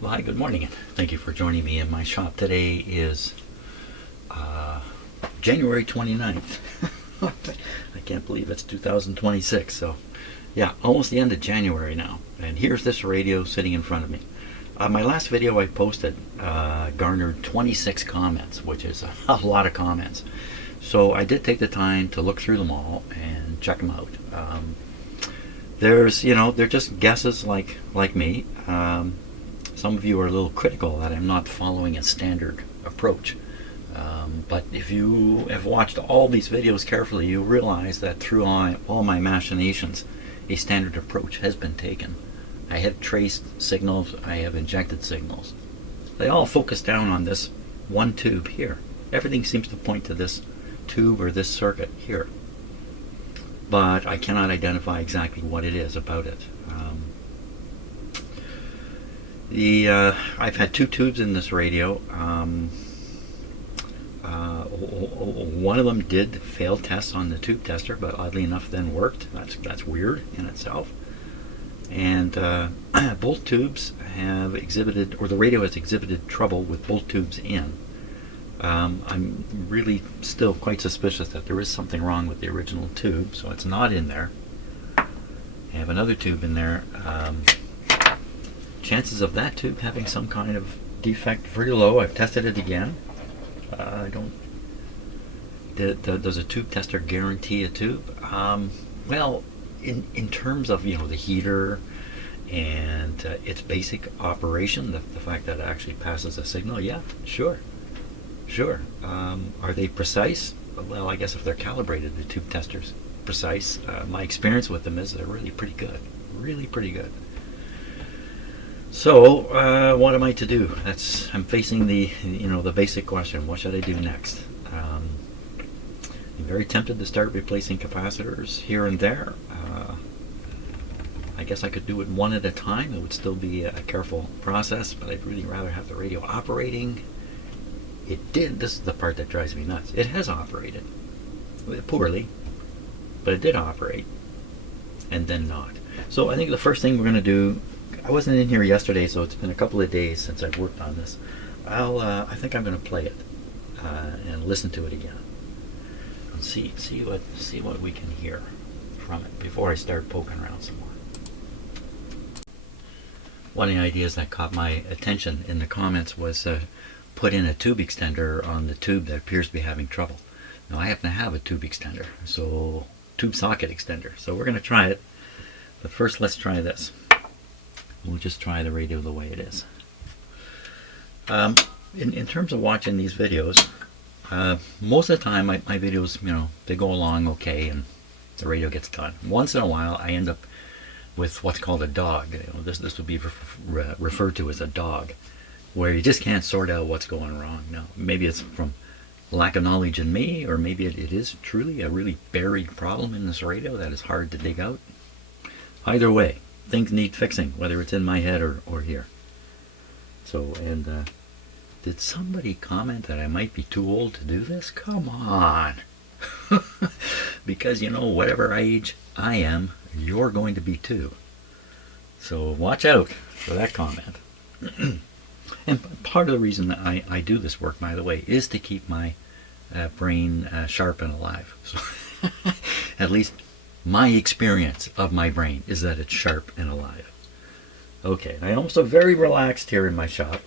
Well, hi, good morning, and thank you for joining me in my shop. Today is January 29th. I can't believe it's 2026, so yeah, almost the end of January now. And here's this radio sitting in front of me. My last video I posted garnered 26 comments, which is a lot of comments. So I did take the time to look through them all and check them out. They're just guesses like me. Some of you are a little critical that I'm not following a standard approach. But if you have watched all these videos carefully, you realize that through all my machinations, a standard approach has been taken. I have traced signals, I have injected signals. They all focus down on this one tube here. Everything seems to point to this tube or this circuit here. But I cannot identify exactly what it is about it. I've had two tubes in this radio. One of them did fail tests on the tube tester, but oddly enough then worked. That's weird in itself. And both tubes have exhibited, or the radio has exhibited trouble with both tubes in. I'm really still quite suspicious that there is something wrong with the original tube, so it's not in there. I have another tube in there. Chances of that tube having some kind of defect very low. I've tested it again. Does a tube tester guarantee a tube? Well, in terms of the heater and its basic operation, the fact that it actually passes a signal, yeah, sure. Are they precise? Well, I guess if they're calibrated, the tube tester's precise. My experience with them is they're really pretty good. So, what am I to do? I'm facing the basic question. What should I do next? I'm very tempted to start replacing capacitors here and there. I guess I could do it one at a time. It would still be a careful process, but I'd really rather have the radio operating. It did. This is the part that drives me nuts. It has operated poorly, but it did operate, and then not. So I think the first thing we're going to do. I wasn't in here yesterday, so it's been a couple of days since I've worked on this. I think I'm going to play it and listen to it again and see what we can hear from it before I start poking around some more. One of the ideas that caught my attention in the comments was put in a tube extender on the tube that appears to be having trouble. Now I happen to have a tube extender, so tube socket extender. So we're going to try it, but first let's try this. We'll just try the radio the way it is. In terms of watching these videos, most of the time my videos, they go along okay and the radio gets done. Once in a while I end up with what's called a dog. This would be referred to as a dog, where you just can't sort out what's going wrong. Now, maybe it's from lack of knowledge in me, or maybe it is truly a really buried problem in this radio that is hard to dig out. Either way, things need fixing, whether it's in my head or here. So, and did somebody comment that I might be too old to do this? Come on. Because, whatever age I am, you're going to be too. So watch out for that comment. And part of the reason that I do this work, by the way, is to keep my brain sharp and alive. So at least my experience of my brain is that it's sharp and alive. Okay, I'm also very relaxed here in my shop.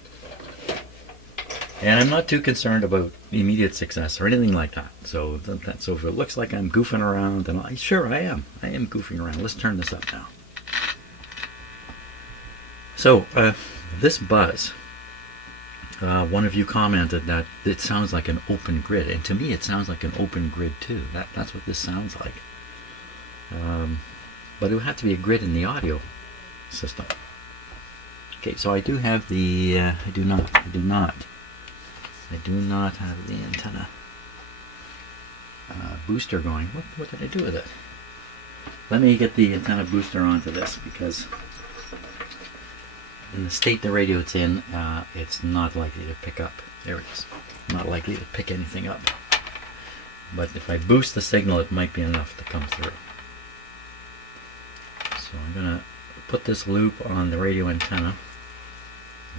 And I'm not too concerned about immediate success or anything like that. So so if it looks like I'm goofing around, then sure I am. I am goofing around. Let's turn this up now. So this buzz, one of you commented that it sounds like an open grid. And to me it sounds like an open grid too. That's what this sounds like. But it would have to be a grid in the audio system. Okay, so I do have the, I do not have the antenna booster going. What did I do with it? Let me get the antenna booster onto this, because in the state the radio it's in, it's not likely to pick up. There it is. Not likely to pick anything up. But if I boost the signal, it might be enough to come through. So I'm going to put this loop on the radio antenna.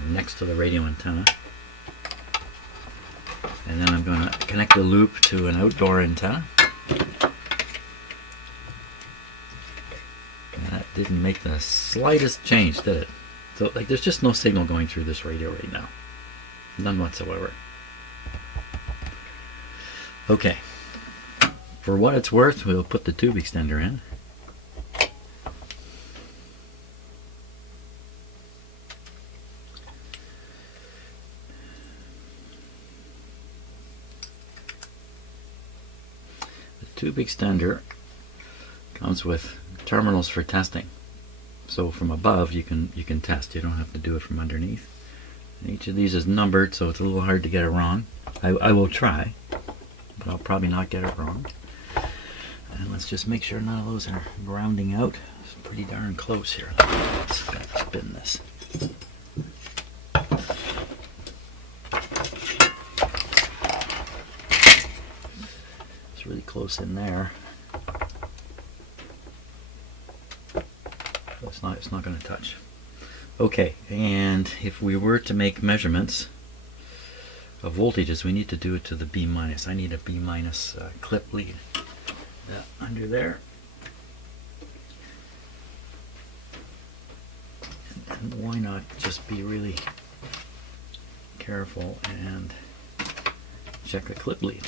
next to the radio antenna. And then I'm going to connect the loop to an outdoor antenna. And that didn't make the slightest change, did it? So like there's just no signal going through this radio right now. None whatsoever. Okay. For what it's worth, we'll put the tube extender in. The tube extender comes with terminals for testing. So from above you can test. You don't have to do it from underneath. And each of these is numbered, so it's a little hard to get it wrong. I will try, but I'll probably not get it wrong. And let's just make sure none of those are grounding out. It's pretty darn close here. Let's spin this. It's really close in there. It's not going to touch. Okay, and if we were to make measurements of voltages, we need to do it to the B minus. I need a B minus clip lead under there. And why not just be really careful and check the clip lead.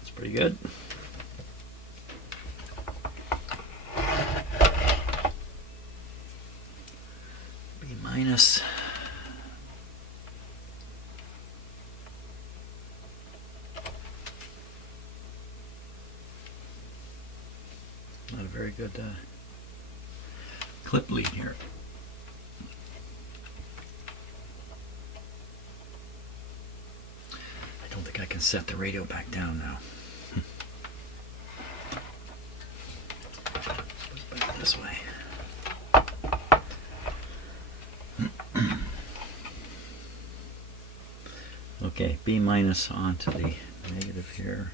That's pretty good. B minus. Not a very good clip lead here. I don't think I can set the radio back down now. Put it back this way. Okay, B minus onto the negative here.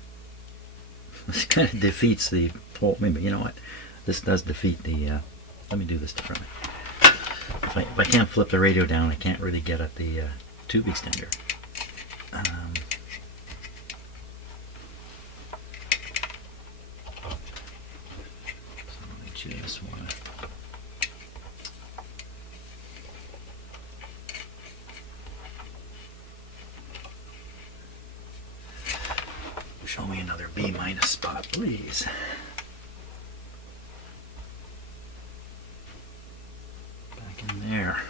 This kind of defeats the whole, maybe, you know what, this does defeat the, let me do this differently. If I can't flip the radio down, I can't really get at the tube extender. So let me choose one. Show me another B minus spot, please. Back in there.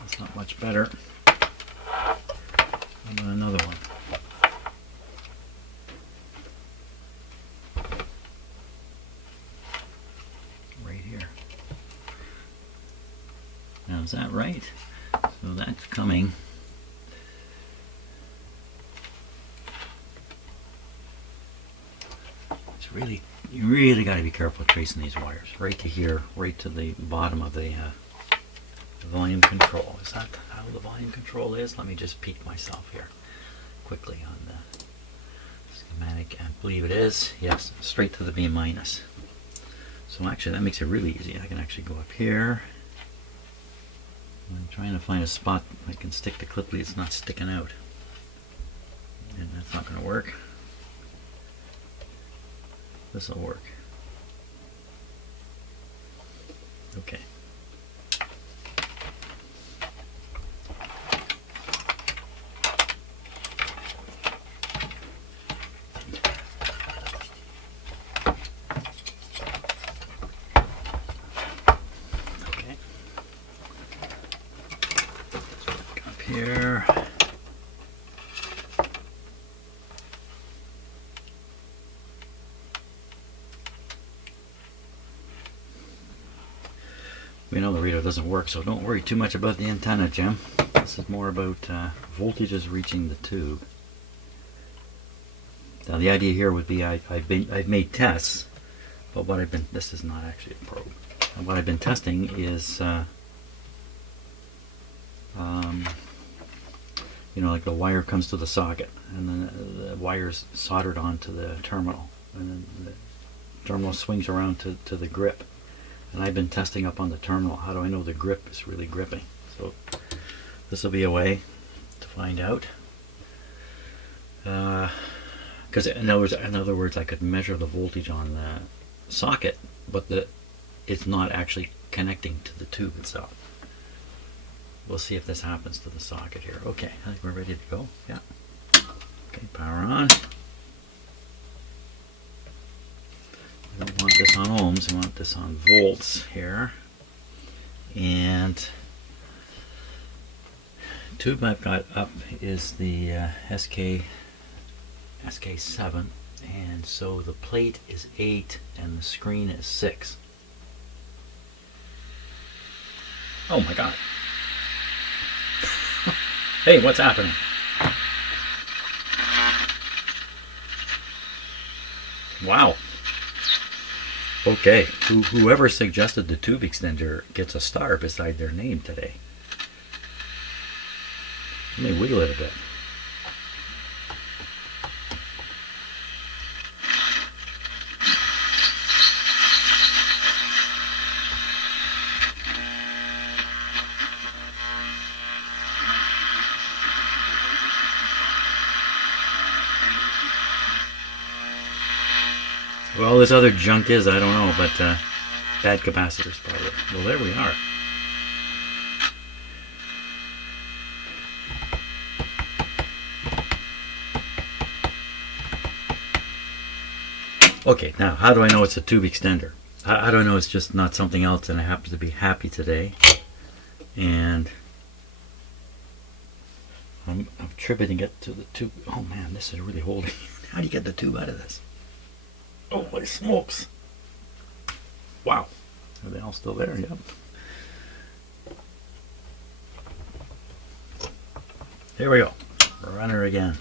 That's not much better. How about another one? Right here. Now is that right? So that's coming. Really, you really got to be careful tracing these wires. Right to here, right to the bottom of the volume control. Is that how the volume control is? Let me just peek myself here quickly on the schematic. I believe it is. Yes, straight to the B minus. So actually that makes it really easy. I can actually go up here. I'm trying to find a spot I can stick the clip lead. It's not sticking out. And that's not going to work. This will work. Okay. Okay. Up here. We know the radio doesn't work, so don't worry too much about the antenna, Jim. This is more about voltages reaching the tube. Now the idea here would be I've made tests, but what I've been, this is not actually a probe. And what I've been testing is you know, like the wire comes to the socket, and then the wire's soldered onto the terminal, and then terminal swings around to the grip. And I've been testing up on the terminal. How do I know the grip is really gripping? So this will be a way to find out. Because in other words, I could measure the voltage on the socket, but it's not actually connecting to the tube itself. We'll see if this happens to the socket here. Okay, I think we're ready to go. Yeah. Okay, power on. We don't want this on ohms, we want this on volts here. And tube I've got up is the SK7, and so the plate is 8 and the screen is 6. Oh my god. Hey, what's happening? Wow. Okay, whoever suggested the tube extender gets a star beside their name today. Let me wiggle it a bit. Well, all this other junk is, I don't know, but bad capacitors probably. Well, there we are. Okay, now how do I know it's a tube extender? How do I know it's just not something else and I happen to be happy today? And I'm attributing it to the tube. Oh man, this is really holding. How do you get the tube out of this? Oh, my smokes. Wow. Are they all still there? Yep. Here we go. Runner again.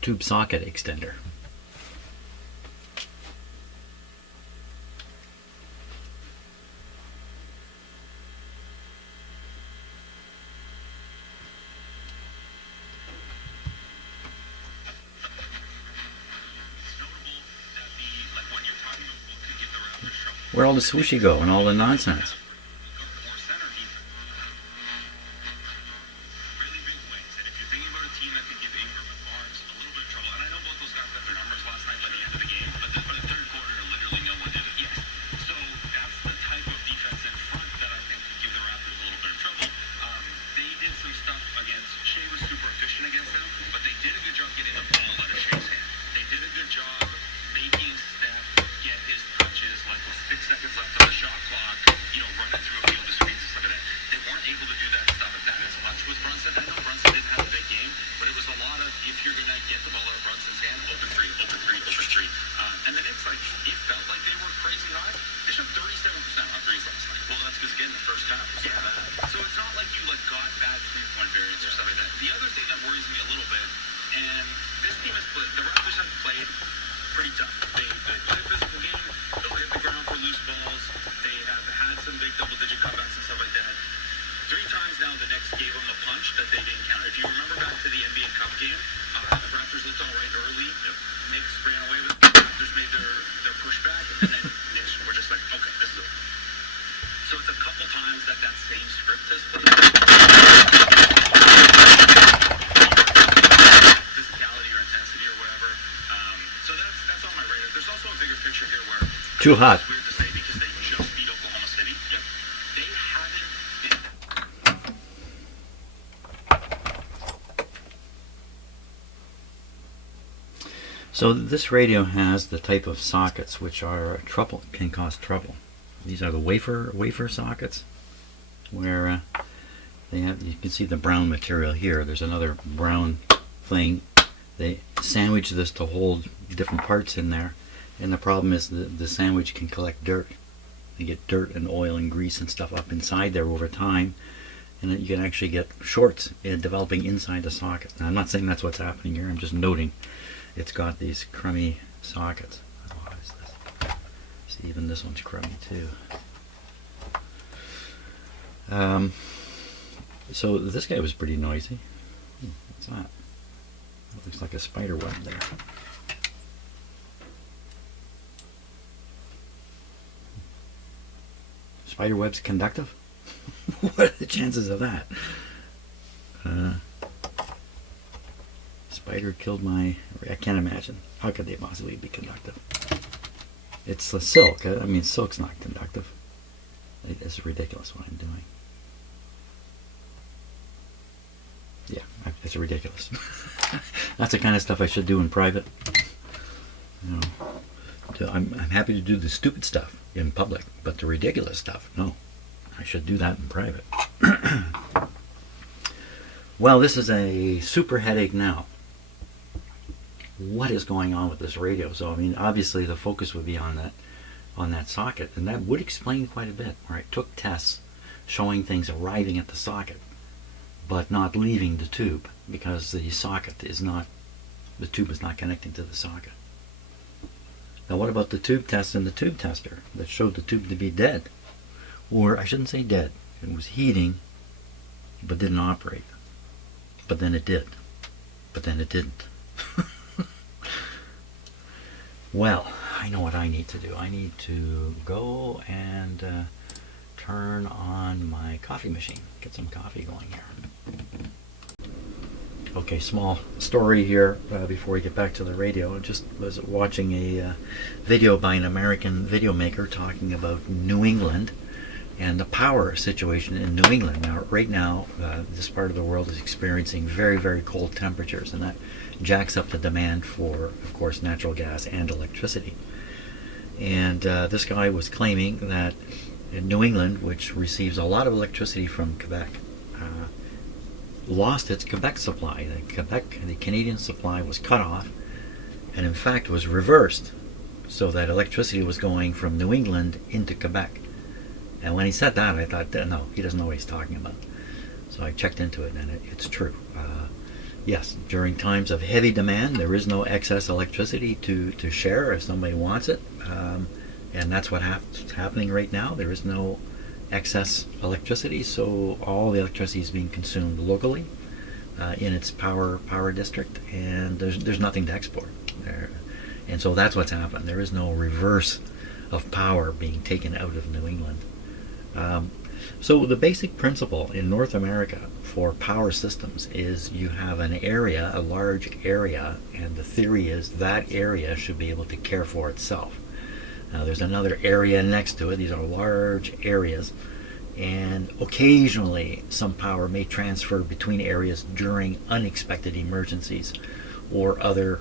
Tube socket extender. Where'd all the swooshy go and all the nonsense? Too hot. So this radio has the type of sockets which are trouble, can cause trouble. These are the wafer sockets, where they have. You can see the brown material here. There's another brown thing. They sandwich this to hold different parts in there. And the problem is the sandwich can collect dirt. You get dirt and oil and grease and stuff up inside there over time, and then you can actually get shorts developing inside the socket. Now, I'm not saying that's what's happening here. I'm just noting it's got these crummy sockets. Oh, what is this? See, even this one's crummy too. So this guy was pretty noisy. What's that? Looks like a spider web there. Spider web's conductive? What are the chances of that? Spider killed my... I can't imagine. How could they possibly be conductive? It's the silk. I mean, silk's not conductive. It's ridiculous what I'm doing. Yeah, it's ridiculous. That's the kind of stuff I should do in private. You know, I'm happy to do the stupid stuff in public, but the ridiculous stuff, no. I should do that in private. Well, this is a super headache now. What is going on with this radio? So, I mean, obviously the focus would be on that socket, and that would explain quite a bit, where I took tests showing things arriving at the socket, but not leaving the tube, because the socket is not, the tube is not connecting to the socket. Now what about the tube test and the tube tester that showed the tube to be dead? Or I shouldn't say dead. It was heating, but didn't operate. But then it did. But then it didn't. Well, I know what I need to do. I need to go and turn on my coffee machine. Get some coffee going here. Okay, small story here before we get back to the radio. I just was watching a video by an American video maker talking about New England and the power situation in New England. Now, right now, this part of the world is experiencing very, very cold temperatures, and that jacks up the demand for, of course, natural gas and electricity. And this guy was claiming that in New England, which receives a lot of electricity from Quebec, lost its Quebec supply. The Canadian supply was cut off, and in fact was reversed, so that electricity was going from New England into Quebec. And when he said that, I thought, no, he doesn't know what he's talking about. So I checked into it, and it's true. Yes, during times of heavy demand, there is no excess electricity to share if somebody wants it, and that's what's happening right now. There is no excess electricity, so all the electricity is being consumed locally in its power district, and there's nothing to export there. And so that's what's happened. There is no reverse of power being taken out of New England. So the basic principle in North America for power systems is you have an area, a large area, and the theory is that area should be able to care for itself. Now there's another area next to it. These are large areas, and occasionally some power may transfer between areas during unexpected emergencies or other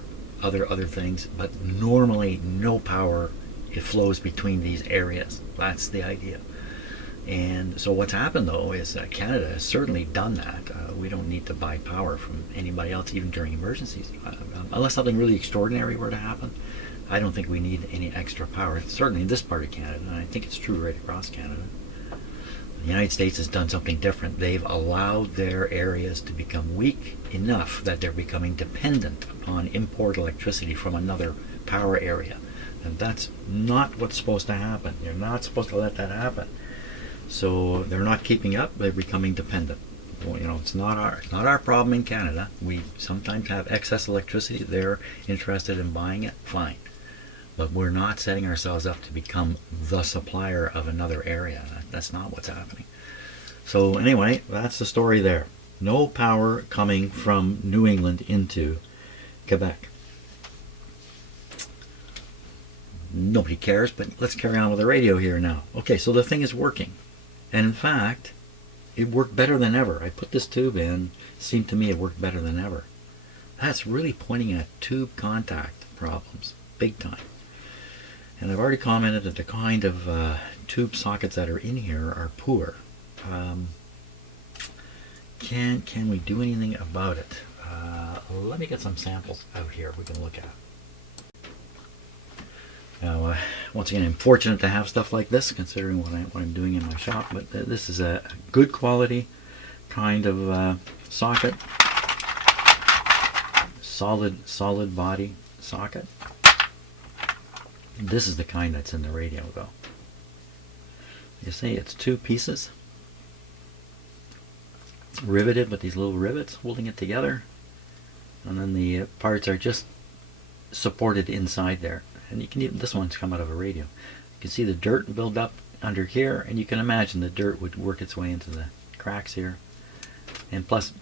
things, but normally no power, it flows between these areas. That's the idea. And so what's happened though is that Canada has certainly done that. We don't need to buy power from anybody else even during emergencies. Unless something really extraordinary were to happen, I don't think we need any extra power, certainly in this part of Canada, and I think it's true right across Canada. The United States has done something different. They've allowed their areas to become weak enough that they're becoming dependent upon import electricity from another power area. And that's not what's supposed to happen. You're not supposed to let that happen. So they're not keeping up, they're becoming dependent. Well, you know, it's not our problem in Canada. We sometimes have excess electricity. They're interested in buying it, fine. But we're not setting ourselves up to become the supplier of another area. That's not what's happening. So anyway, that's the story there. No power coming from New England into Quebec. Nobody cares, but let's carry on with the radio here now. Okay, so the thing is working. And in fact, it worked better than ever. I put this tube in, it seemed to me it worked better than ever. That's really pointing at tube contact problems, big time. And I've already commented that the kind of tube sockets that are in here are poor. Can we do anything about it? Let me get some samples out here we can look at. Now, once again, I'm fortunate to have stuff like this, considering what I'm doing in my shop. But this is a good quality kind of socket, solid body socket. This is the kind that's in the radio, though. You see, it's two pieces, riveted with these little rivets holding it together. and then the parts are just supported inside there. And you can even, this one's come out of a radio. You can see the dirt build up under here, and you can imagine the dirt would work its way into the cracks here. And plus,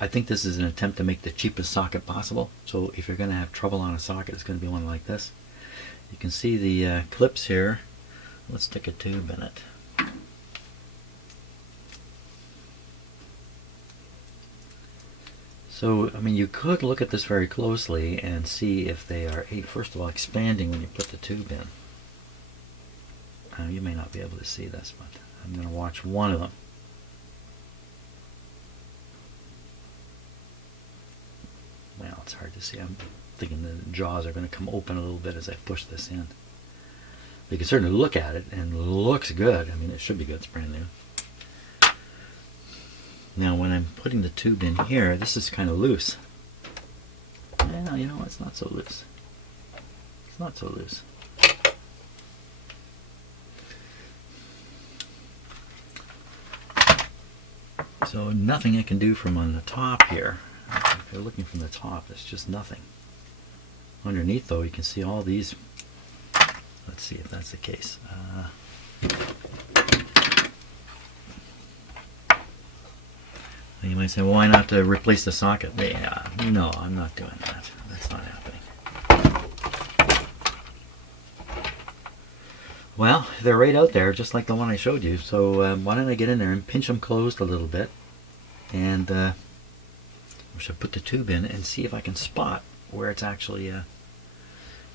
I think this is an attempt to make the cheapest socket possible. So if you're going to have trouble on a socket, it's going to be one like this. You can see the clips here. Let's stick a tube in it. So, I mean, you could look at this very closely and see if they are, first of all, expanding when you put the tube in. You may not be able to see this, but I'm going to watch one of them. Well, it's hard to see. I'm thinking the jaws are going to come open a little bit as I push this in. You can certainly look at it, and it looks good. I mean, it should be good. It's brand new. Now, when I'm putting the tube in here, this is kind of loose. Well, you know, it's not so loose. It's not so loose. So nothing I can do from on the top here. If you're looking from the top, there's just nothing. Underneath, though, you can see all these. Let's see if that's the case. You might say, well, why not replace the socket? Yeah, no, I'm not doing that. That's not happening. Well, they're right out there, just like the one I showed you. So why don't I get in there and pinch them closed a little bit, and I should put the tube in and see if I can spot where it's actually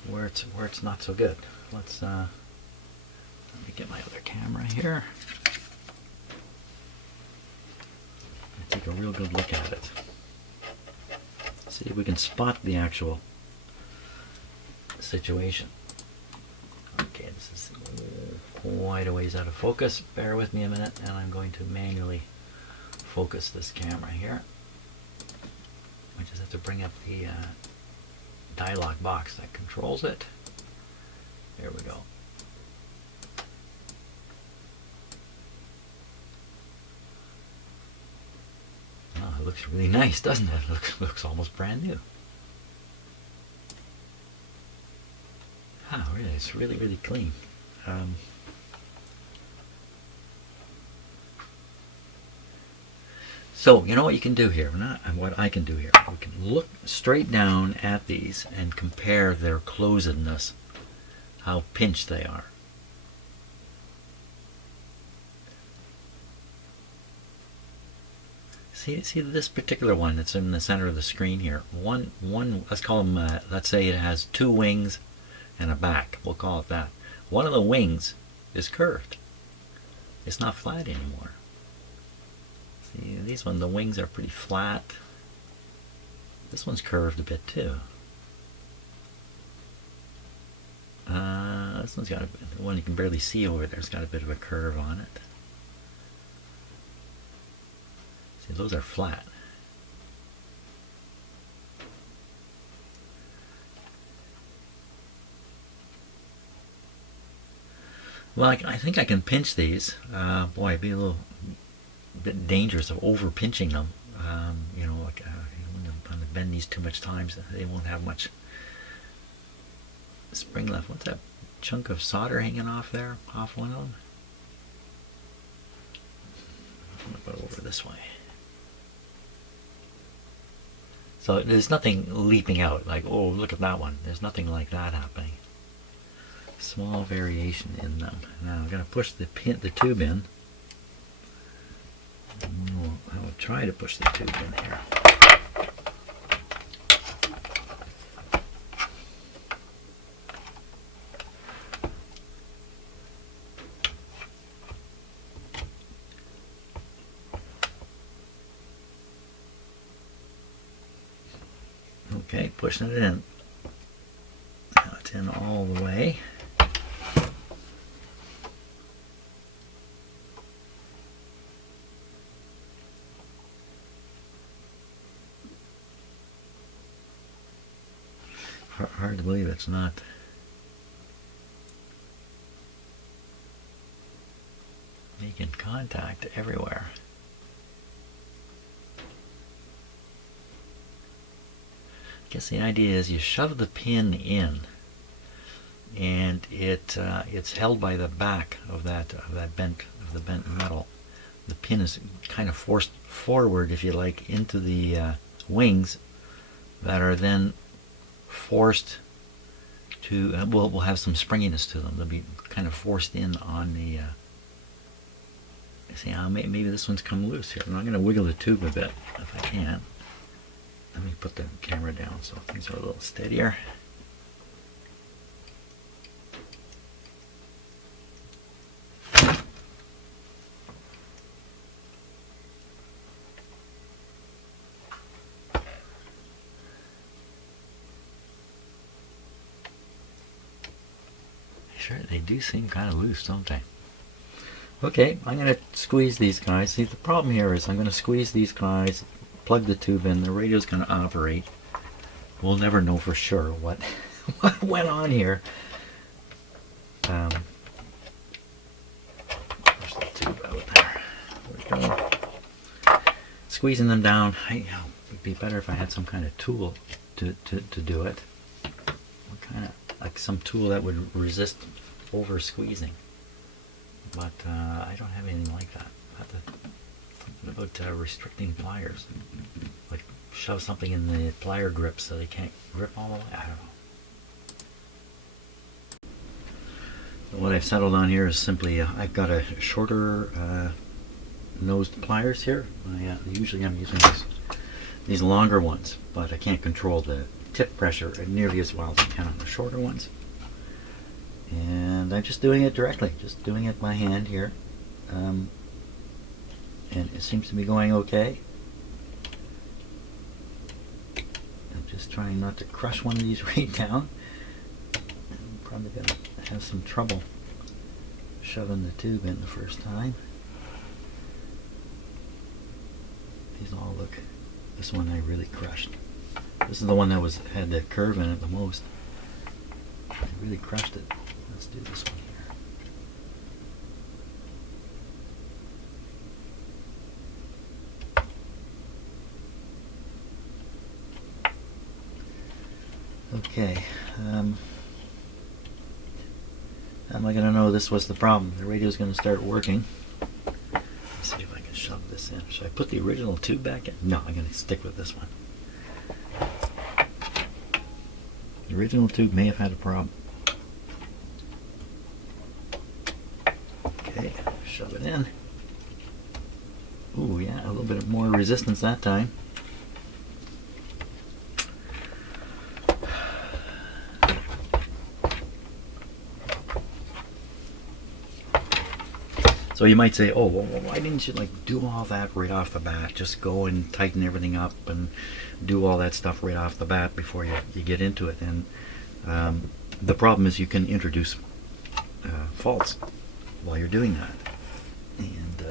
where it's not so good. Let me get my other camera here. Take a real good look at it. See if we can spot the actual situation. Okay, this is quite a ways out of focus. Bear with me a minute, and I'm going to manually focus this camera here. I just have to bring up the dialog box that controls it. There we go. Oh, it looks really nice, doesn't it? Looks almost brand new. Oh, really, it's really, really clean. So, you know what you can do here? What I can do here. We can look straight down at these and compare their closedness, how pinched they are. See this particular one that's in the center of the screen here. One. Let's call them. Let's say it has two wings and a back. We'll call it that. One of the wings is curved. It's not flat anymore. See, these ones, the wings are pretty flat. This one's curved a bit too. This one's got the one you can barely see over there. It's got a bit of a curve on it. See, those are flat. Well, I think I can pinch these. Boy, it'd be a little bit dangerous of over pinching them. You know, like when you bend these too much times, they won't have much spring left. What's that chunk of solder hanging off there, off one of them? I'm gonna go over this way. So there's nothing leaping out like, oh, look at that one. There's nothing like that happening. Small variation in them. Now I'm going to push the tube in. I will try to push the tube in here. Okay, pushing it in. Now it's in all the way. Hard to believe it's not making contact everywhere. guess the idea is you shove the pin in, and it's held by the back of the bent metal. The pin is kind of forced forward, if you like, into the wings that are then forced to will have some springiness to them. They'll be kind of forced in on the. See, maybe this one's come loose here. I'm going to wiggle the tube a bit if I can. Let me put the camera down so things are a little steadier. Sure, they do seem kind of loose, don't they? Okay, I'm going to squeeze these guys. See, the problem here is I'm going to squeeze these guys, plug the tube in, the radio's going to operate. We'll never know for sure what went on here. Push the tube out there. There we go. Squeezing them down. It would be better if I had some kind of tool to do it. What kind of, like some tool that would resist over squeezing. But I don't have anything like that. Something about restricting pliers. Like shove something in the plier grip so they can't grip all the way. I don't know. So what I've settled on here is simply I've got a shorter nosed pliers here. Usually I'm using these longer ones, but I can't control the tip pressure nearly as well as I can on the shorter ones. And I'm just doing it directly, just doing it by hand here. And it seems to be going okay. I'm just trying not to crush one of these right down. I'm probably going to have some trouble shoving the tube in the first time. These all look, this one I really crushed. This is the one that had the curve in it the most. I really crushed it. Let's do this one here. Okay. How am I going to know this was the problem? The radio's going to start working. Let's see if I can shove this in. Should I put the original tube back in? No, I'm going to stick with this one. The original tube may have had a problem. Okay, shove it in. Ooh, yeah, a little bit more resistance that time. So you might say, oh, well, why didn't you like do all that right off the bat? Just go and tighten everything up and do all that stuff right off the bat before you get into it. And the problem is you can introduce faults while you're doing that. And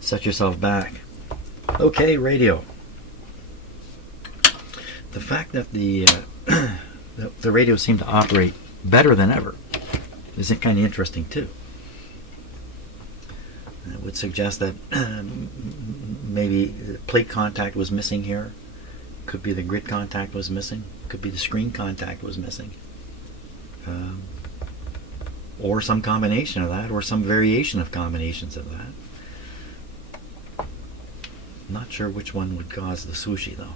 set yourself back. Okay, radio. The fact that the radio seemed to operate better than ever is kind of interesting too. It would suggest that maybe plate contact was missing here. Could be the grid contact was missing. Could be the screen contact was missing. Or some combination of that, or some variation of combinations of that. Not sure which one would cause the sushi though.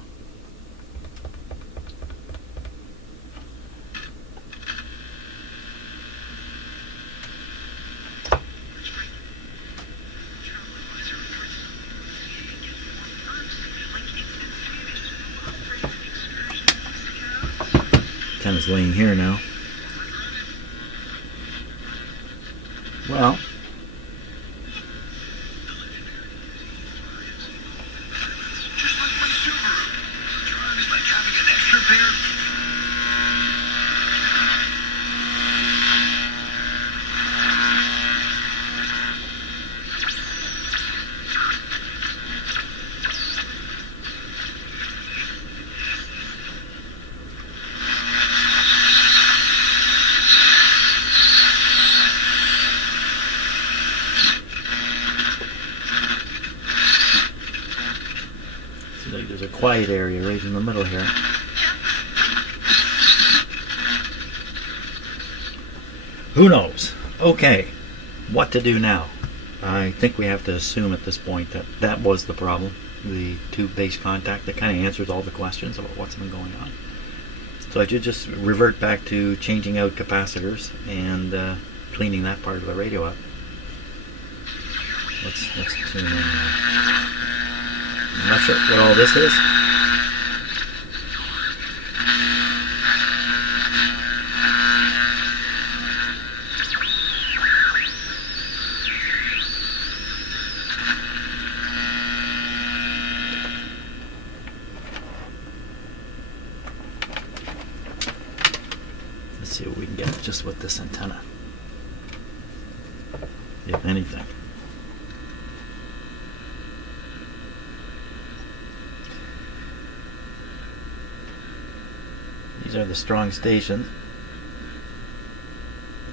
Is laying here now. Well, just like my Subaru. Drive is like having an extra pair. quiet area right in the middle here. Who knows? Okay, what to do now? I think we have to assume at this point that that was the problem. The tube base contact that kind of answers all the questions about what's been going on. So I should just revert back to changing out capacitors and cleaning that part of the radio up. Let's tune in now. I'm not sure what all this is. Let's see what we can get just with this antenna, if anything. These are the strong stations.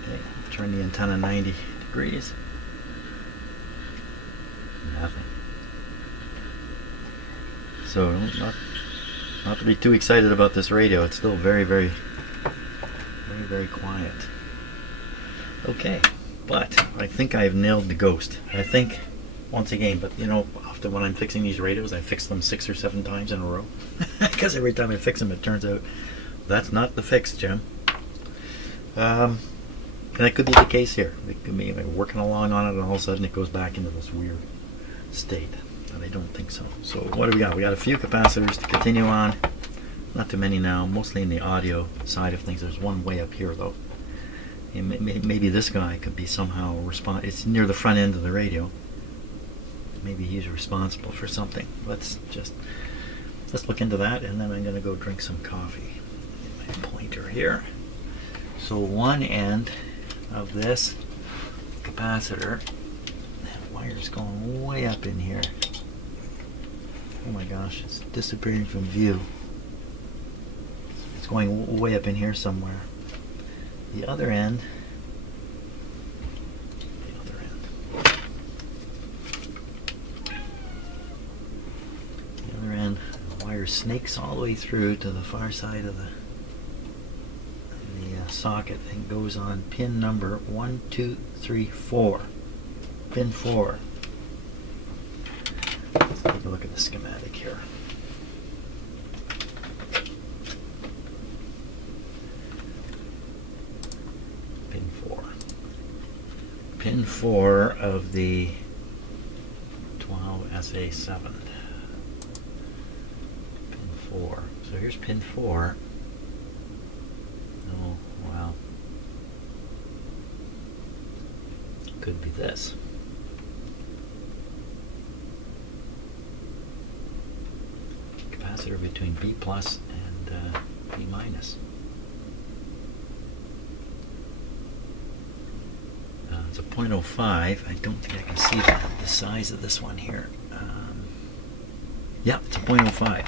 Okay, turn the antenna 90 degrees. Nothing. So not to be too excited about this radio. It's still very quiet. Okay, but I think I've nailed the ghost. I think, once again, but you know, often when I'm fixing these radios, I fix them 6 or 7 times in a row. Because every time I fix them, it turns out that's not the fix, Jim. And that could be the case here. It could be working along on it, and all of a sudden it goes back into this weird state. But I don't think so. So what do we got? We got a few capacitors to continue on. Not too many now, mostly in the audio side of things. There's one way up here though. And maybe this guy could be somehow it's near the front end of the radio. Maybe he's responsible for something. Let's look into that, and then I'm going to go drink some coffee. Get my pointer here. So one end of this capacitor, that wire's going way up in here. Oh my gosh, it's disappearing from view. It's going way up in here somewhere. The other end, the wire snakes all the way through to the far side of the socket and goes on pin number 1, 2, 3, 4. Pin 4. Let's take a look at the schematic here. Pin 4 of the 12SA7. Pin 4. So here's pin 4. Oh, wow. Could be this. Capacitor between B plus and B minus. It's a 0.05. I don't think I can see the size of this one here. Yeah, it's a 0.05.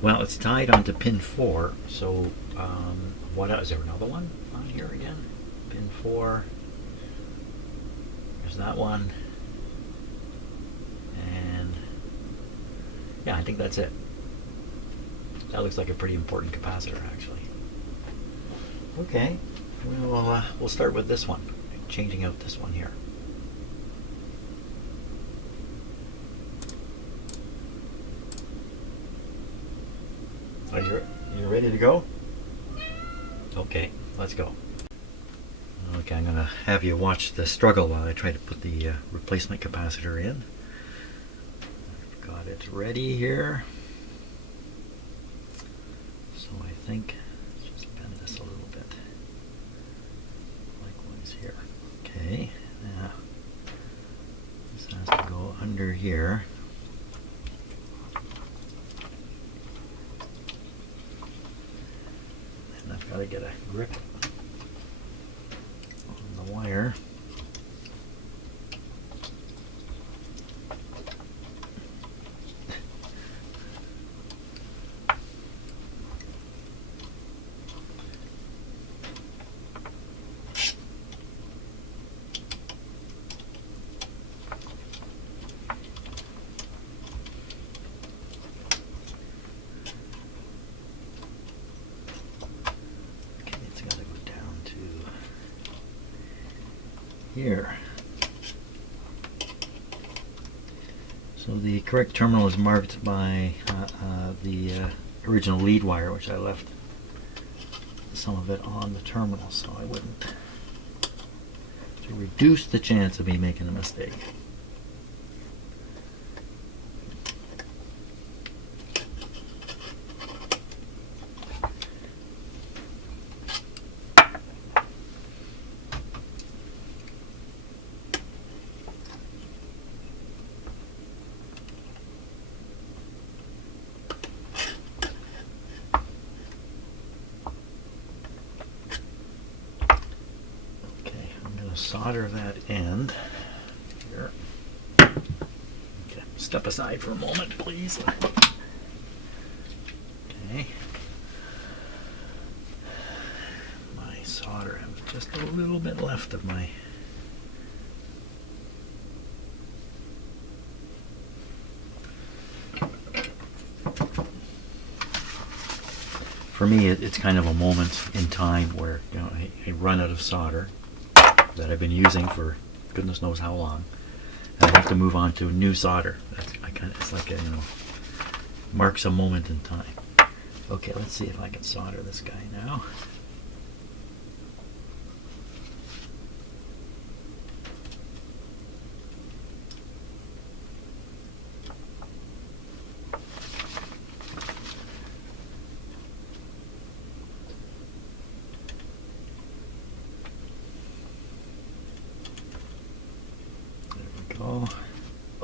Well, it's tied onto pin 4. So, what else? Is there another one on here again? Pin 4. There's that one. And yeah, I think that's it. That looks like a pretty important capacitor, actually. Okay, we'll start with this one. Changing out this one here. Are you ready to go? Okay, let's go. Okay, I'm gonna have you watch the struggle while I try to put the replacement capacitor in. I've got it ready here. So I think let's just bend this a little bit. Likewise here. Okay, now this has to go under here. And I've got to get a grip on the wire. here. So the correct terminal is marked by the original lead wire, which I left some of it on the terminal so I wouldn't, to reduce the chance of me making a mistake. Solder that end here. Okay, step aside for a moment, please. Okay. My solder has just a little bit left of my. For me, it's kind of a moment in time where I run out of solder that I've been using for goodness knows how long, and I have to move on to new solder. It's like marks a moment in time. Okay, let's see if I can solder this guy now.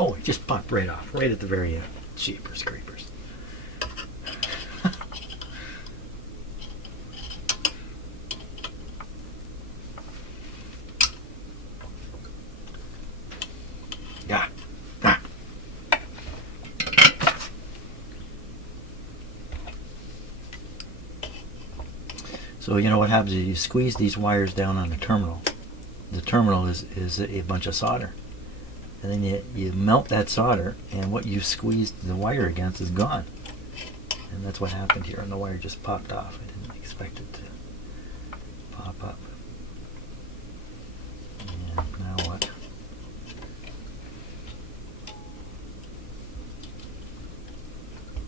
Oh, it just popped right off, right at the very end. Jeepers creepers. Yeah. Ah. So you know what happens is you squeeze these wires down on the terminal. The terminal is a bunch of solder. And then you melt that solder, and what you squeezed the wire against is gone. And that's what happened here, and the wire just popped off. I didn't expect it to pop up. And now what?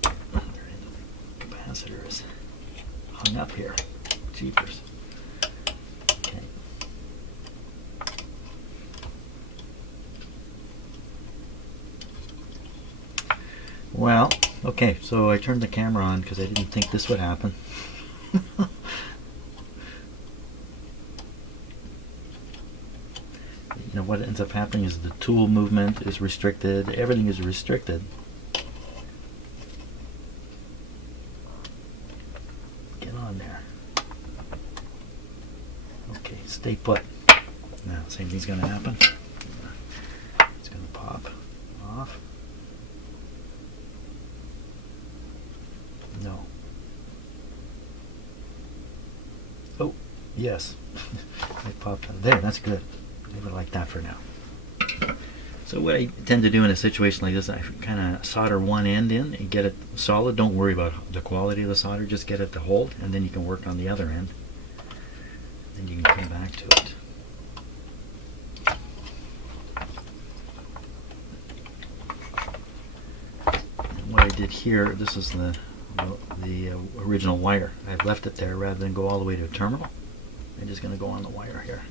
The capacitor is hung up here. Jeepers. Okay. Well, okay, so I turned the camera on because I didn't think this would happen. You know, what ends up happening is the tool movement is restricted, everything is restricted. Get on there. Okay, stay put. Now, same thing's going to happen. It's going to pop off. No. Oh, yes. It popped out. There, that's good. Leave it like that for now. So what I tend to do in a situation like this, I kind of solder one end in and get it solid. Don't worry about the quality of the solder. Just get it to hold, and then you can work on the other end. Then you can come back to it. And what I did here, this is the original wire. I've left it there rather than go all the way to a terminal. I'm just going to go on the wire here.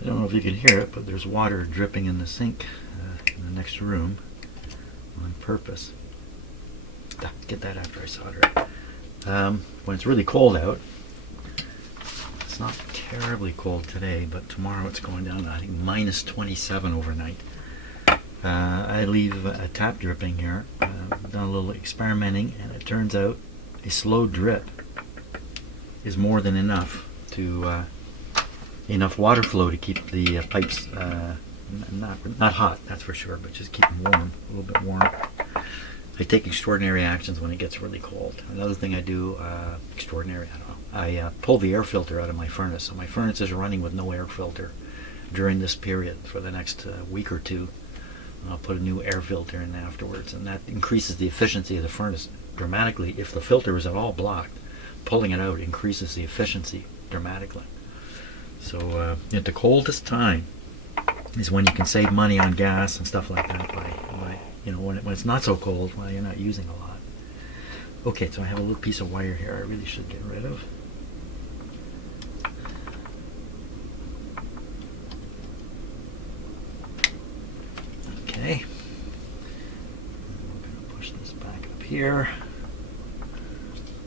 I don't know if you can hear it, but there's water dripping in the sink in the next room on purpose. Get that after I solder it. When it's really cold out, it's not terribly cold today, but tomorrow it's going down to, I think, minus 27 overnight. I leave a tap dripping here. I've done a little experimenting, and it turns out a slow drip is more than enough to enough water flow to keep the pipes not hot, that's for sure, but just keep them warm, a little bit warm. I take extraordinary actions when it gets really cold. Another thing I do, extraordinary, I don't know, I pull the air filter out of my furnace. So my furnace is running with no air filter during this period for the next week or two. I'll put a new air filter in afterwards, and that increases the efficiency of the furnace dramatically. If the filter is at all blocked, pulling it out increases the efficiency dramatically. So at the coldest time is when you can save money on gas and stuff like that by when it's not so cold, while you're not using a lot. Okay, so I have a little piece of wire here I really should get rid of. Okay, we're going to push this back up here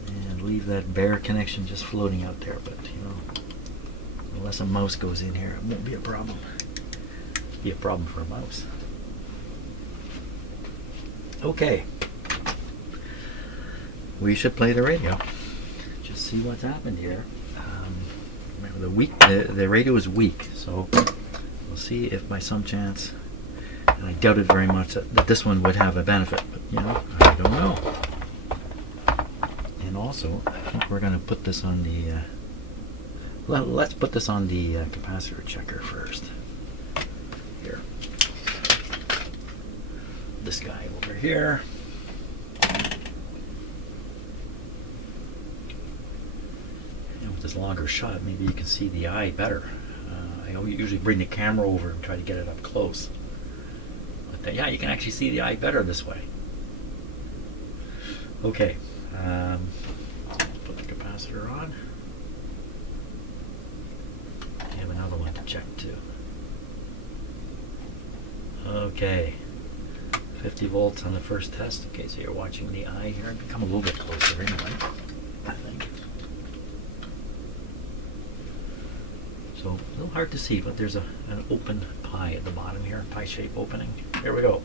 and leave that bare connection just floating out there, but unless a mouse goes in here, it won't be a problem. Be a problem for a mouse. Okay, we should play the radio. Just see what's happened here. Remember, the radio is weak, so we'll see if by some chance, and I doubt it very much that this one would have a benefit, but I don't know. And also, I think we're going to put this on the let's put this on the capacitor checker first. Here. This guy over here. And with this longer shot, maybe you can see the eye better. I usually bring the camera over and try to get it up close. But yeah, you can actually see the eye better this way. Okay. Put the capacitor on. I have another one to check too. Okay. 50 volts on the first test. Okay, so you're watching the eye here. I've become a little bit closer anyway, I think. So a little hard to see, but there's an open pie at the bottom here, pie-shaped opening. Here we go.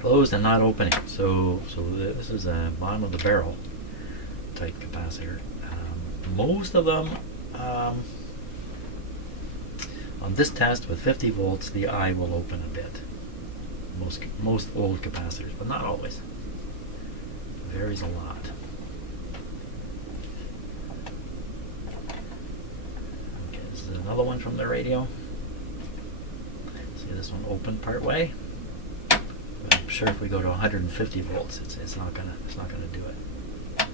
Closed and not opening. So this is a bottom of the barrel type capacitor. Most of them, on this test with 50 volts, the eye will open a bit. Most old capacitors, but not always. It varies a lot. Okay, this is another one from the radio. See this one open part way. But I'm sure if we go to 150 volts, it's not gonna do it.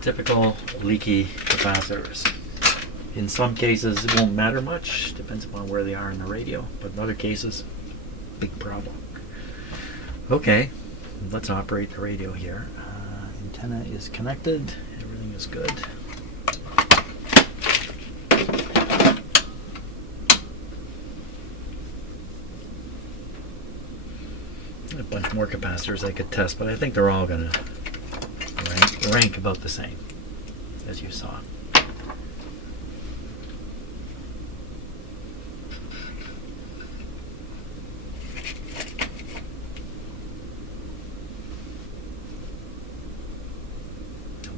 Typical leaky capacitors. In some cases, it won't matter much. Depends upon where they are in the radio. But in other cases, big problem. Okay, let's operate the radio here. Antenna is connected. Everything is good. A bunch more capacitors I could test, but I think they're all going to rank about the same, as you saw.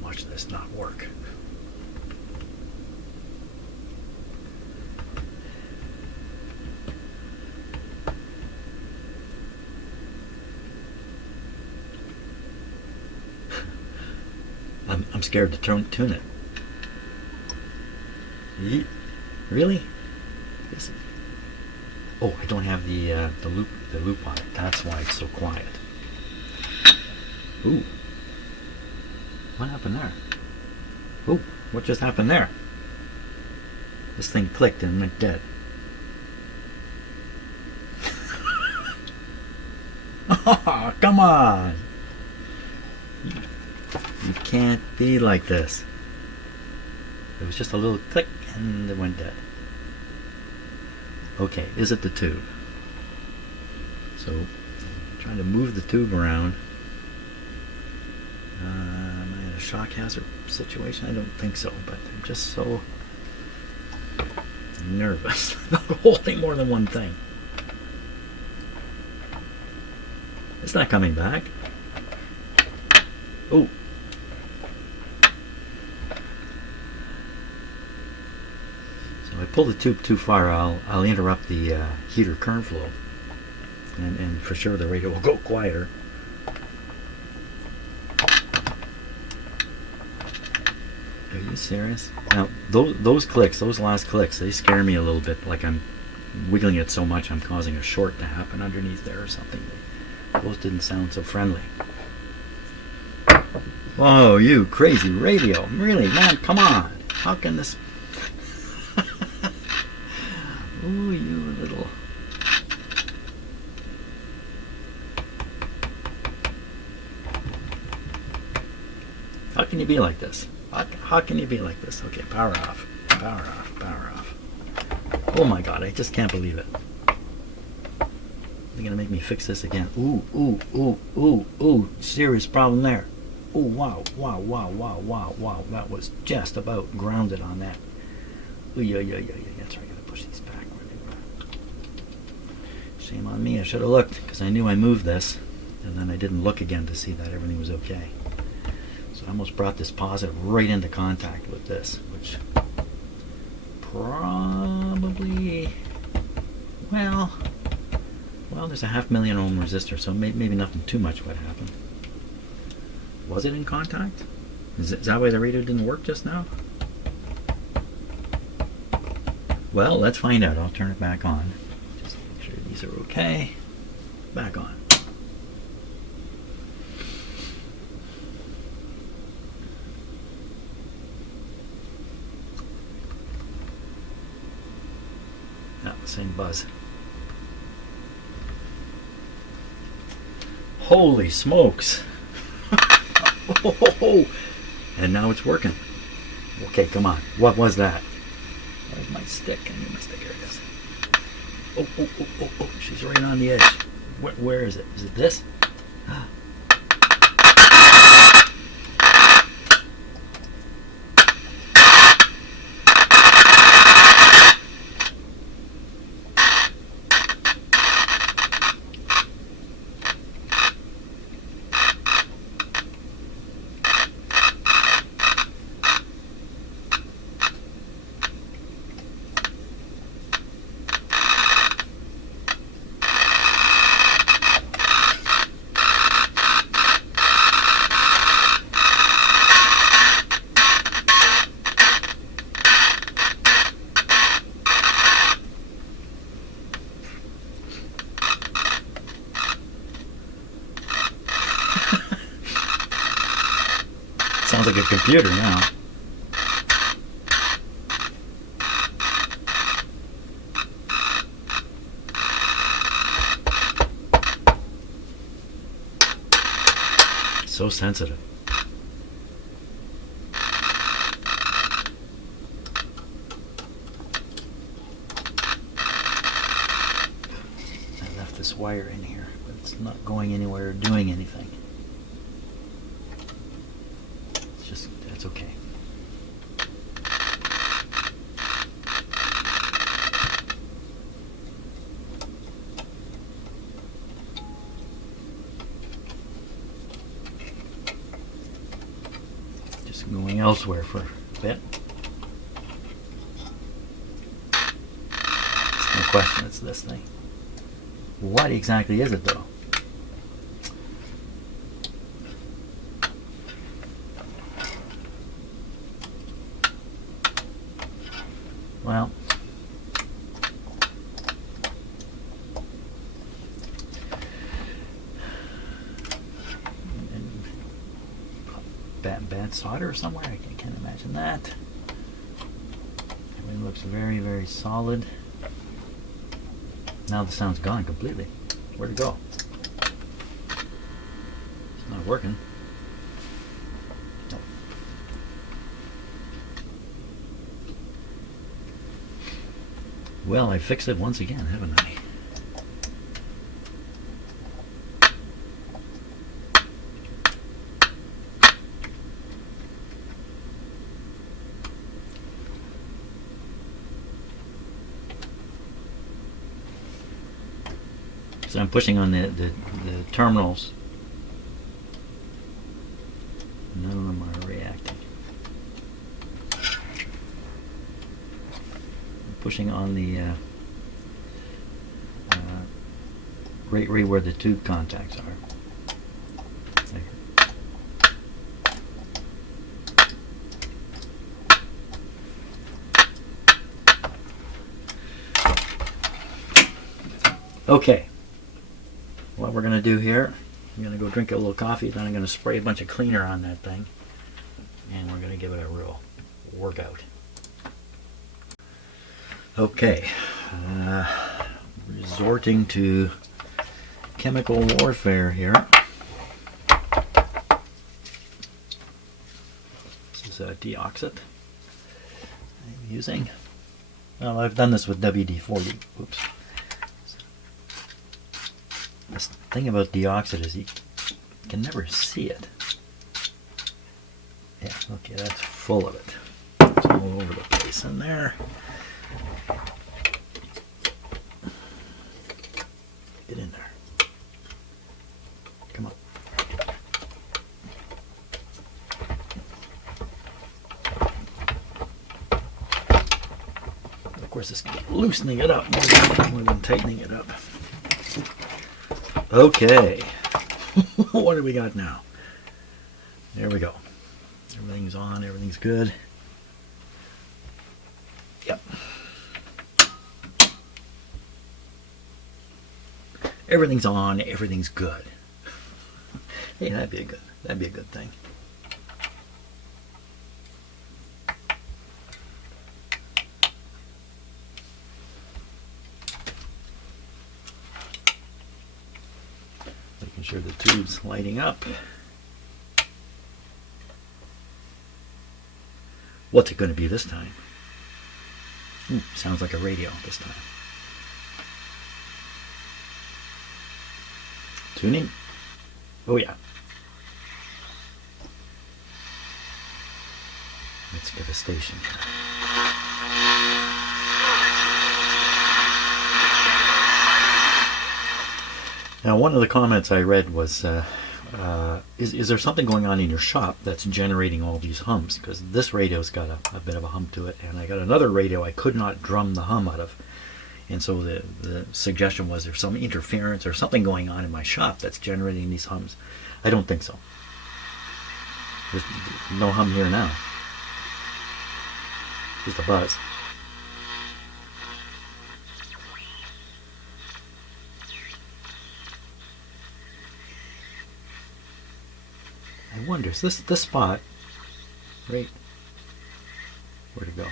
Watch this not work. I'm scared to tune it. Really? Oh, I don't have the loop on it. That's why it's so quiet. Ooh. What happened there? Oh, what just happened there? This thing clicked and went dead. Oh, come on! You can't be like this. It was just a little click and it went dead. Okay, is it the tube? So, I'm trying to move the tube around. I'm going to shock hazard situation? I don't think so, but I'm just so nervous about holding more than one thing. It's not coming back. Oh. So I pull the tube too far, I'll interrupt the heater current flow, and for sure the radio will go quieter. Are you serious? Now those clicks, those last clicks, they scare me a little bit. Like I'm wiggling it so much, I'm causing a short to happen underneath there or something. Those didn't sound so friendly. Whoa, you crazy radio! Really, man? Come on! How can this? Ooh, you little. How can you be like this? How can you be like this? Okay, power off. Power off. Power off. Oh my God, I just can't believe it. They're gonna make me fix this again. Ooh, ooh, ooh, ooh, ooh. Serious problem there. Oh wow, wow, wow, wow, wow, wow. That was just about grounded on that. Ooh, yeah. That's right, I gotta push these back. Shame on me, I should have looked, because I knew I moved this, and then I didn't look again to see that everything was okay. So I almost brought this positive right into contact with this, which probably, well, there's a 500,000 ohm resistor, so maybe nothing too much would happen. Was it in contact? Is that why the radio didn't work just now? Well, let's find out. I'll turn it back on. Just make sure these are okay. Back on. Not the same buzz. Holy smokes! Oh, and now it's working. Okay, come on. What was that? Where's my stick? I need my stick. Here it is. Oh. She's right on the edge. Where is it? Is it this? Sounds like a computer now. So sensitive. I left this wire in here, but it's not going anywhere or doing anything. That's okay. Just going elsewhere for a bit. It's no question it's this thing. What exactly is it though? Well, bad solder somewhere. I can't imagine that. Everything looks very, very solid. Now the sound's gone completely. Where'd it go? It's not working. Nope. Well, I fixed it once again, haven't I? So I'm pushing on the terminals. None of them are reacting. I'm pushing on the right where the tube contacts are. There. Okay. What we're going to do here, I'm going to go drink a little coffee, then I'm going to spray a bunch of cleaner on that thing, and we're going to give it a real workout. Okay. Resorting to chemical warfare here. This is a deoxit I'm using. Well, I've done this with WD-40. Oops. This thing about deoxit is you can never see it. Yeah, okay, that's full of it. It's all over the place in there. Get in there. Come on. Of course, it's loosening it up more than tightening it up. Okay. What do we got now? There we go. Everything's on, everything's good. Yep. Everything's on, everything's good. Hey, that'd be a good thing. Making sure the tube's lighting up. What's it going to be this time? Sounds like a radio this time. Tuning? Oh yeah. Let's get a station. Now, one of the comments I read was, is there something going on in your shop that's generating all these hums? Because this radio's got a bit of a hum to it, and I got another radio I could not drum the hum out of. And so the suggestion was there's some interference or something going on in my shop that's generating these hums. I don't think so. There's no hum here now. Just a buzz. I wonder, is this spot, right? Where'd it go?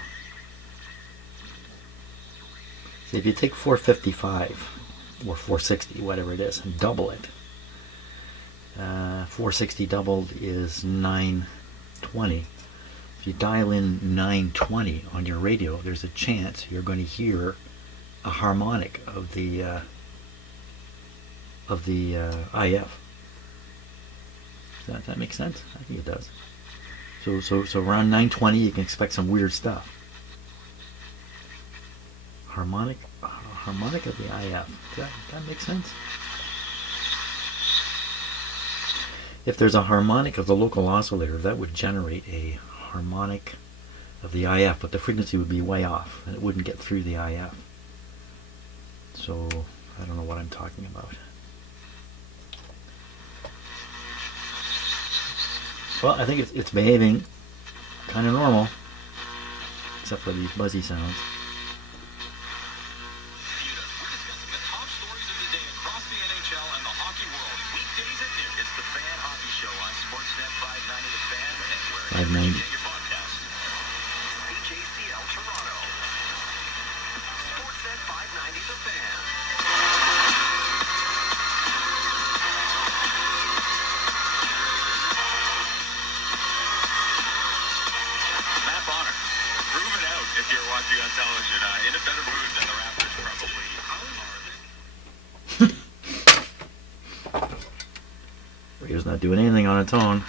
So if you take 455 or 460, whatever it is, and double it, 460 doubled is 920. If you dial in 920 on your radio, there's a chance you're going to hear a harmonic of the IF. Does that make sense? I think it does. So around 920, you can expect some weird stuff. Harmonic of the IF. Does that make sense? If there's a harmonic of the local oscillator, that would generate a harmonic of the IF, but the frequency would be way off, and it wouldn't get through the IF. So I don't know what I'm talking about. Well, I think it's behaving kind of normal, except for these buzzy sounds. It's the Fan Hockey Show on Sportsnet 590 The Fan and wherever 590. you get your podcast. CJCL Toronto. Sportsnet 590 The Fan. Matt Bonner, proven out if you're watching on television, in a better mood than the Raptors probably. How are they? Radio's not doing anything on its own.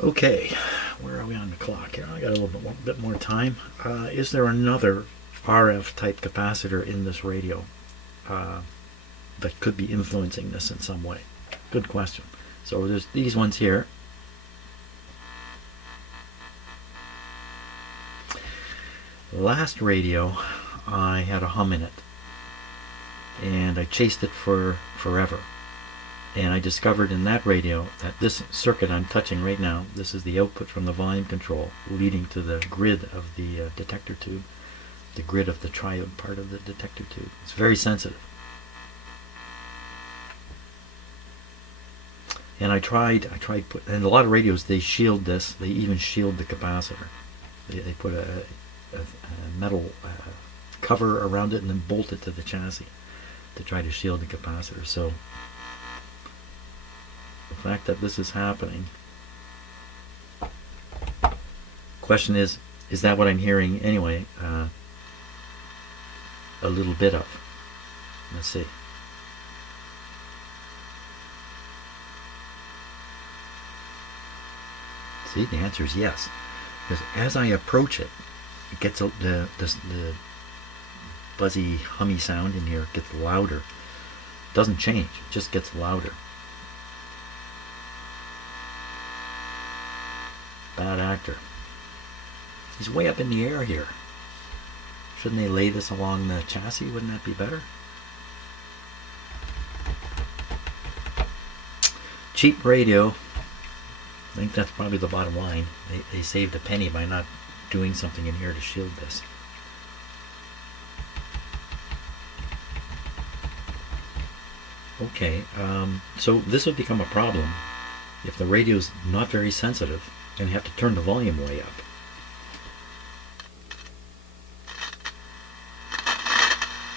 Okay, where are we on the clock here? I got a little bit more time. Is there another RF type capacitor in this radio that could be influencing this in some way? Good question. So there's these ones here. Last radio, I had a hum in it, and I chased it for forever. And I discovered in that radio that this circuit I'm touching right now, this is the output from the volume control leading to the grid of the detector tube, the grid of the triode part of the detector tube. It's very sensitive. And I tried and a lot of radios, they shield this, they even shield the capacitor. They put a metal cover around it and then bolt it to the chassis to try to shield the capacitor. So the fact that this is happening, question is that what I'm hearing anyway? A little bit of. Let's see. See, the answer is yes. Because as I approach it, it gets the buzzy, hummy sound in here gets louder. It doesn't change, it just gets louder. Bad actor. He's way up in the air here. Shouldn't they lay this along the chassis? Wouldn't that be better? Cheap radio. I think that's probably the bottom line. They saved a penny by not doing something in here to shield this. Okay, so this would become a problem if the radio's not very sensitive and you have to turn the volume way up.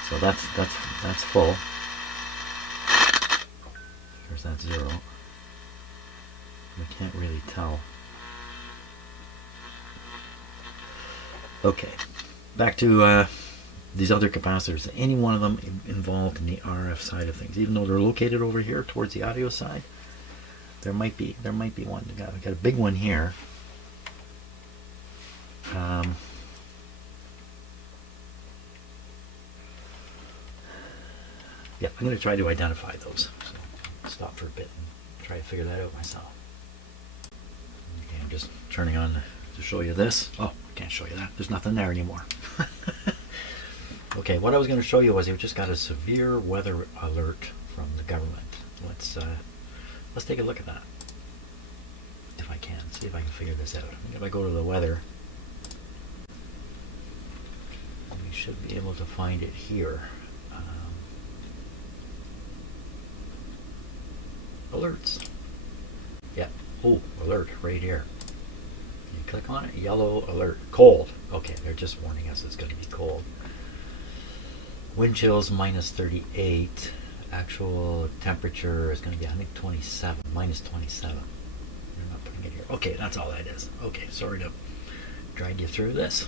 So that's full. There's that 0. We can't really tell. Okay, back to these other capacitors. Any one of them involved in the RF side of things, even though they're located over here towards the audio side, there might be one. We got a big one here. Yeah, I'm going to try to identify those. So stop for a bit and try to figure that out myself. Okay, I'm just turning on to show you this. Oh, I can't show you that. There's nothing there anymore. Okay, what I was going to show you was we just got a severe weather alert from the government. Let's take a look at that. If I can, see if I can figure this out. If I go to the weather, we should be able to find it here. Alerts. Yeah. Oh, alert right here. You click on it. Yellow alert. Cold. Okay, they're just warning us it's going to be cold. Wind chills minus 38. Actual temperature is going to be, I think, 27. Minus 27. They're not putting it here. Okay, that's all that is. Okay, sorry to drag you through this.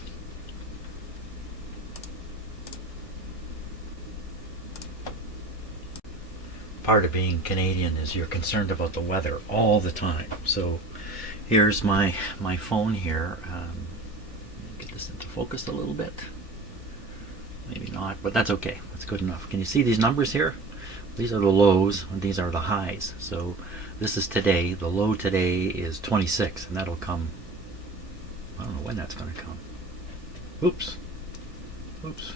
Part of being Canadian is you're concerned about the weather all the time. So here's my phone here. Get this into focus a little bit. Maybe not, but that's okay. That's good enough. Can you see these numbers here? These are the lows and these are the highs. So this is today. The low today is 26, and that'll come. I don't know when that's going to come. Oops. Oops.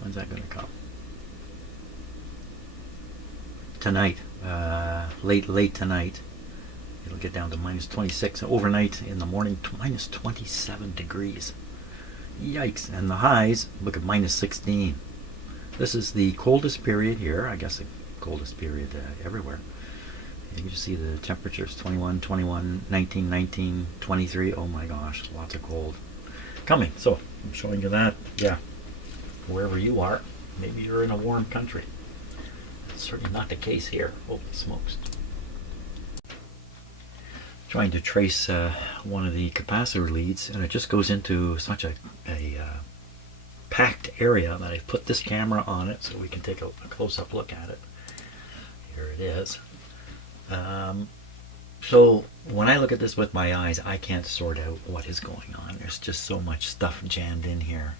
When's that going to come? Tonight, late tonight, it'll get down to minus 26. Overnight in the morning, minus 27 degrees. Yikes! And the highs, look at minus 16. This is the coldest period here. I guess the coldest period everywhere. You can just see the temperatures: 21, 21, 19, 19, 23. Oh my gosh, lots of cold coming. So I'm showing you that. Yeah, wherever you are, maybe you're in a warm country. Certainly not the case here. Holy smokes. Trying to trace one of the capacitor leads, and it just goes into such a packed area that I've put this camera on it so we can take a close-up look at it. Here it is. So when I look at this with my eyes, I can't sort out what is going on. There's just so much stuff jammed in here.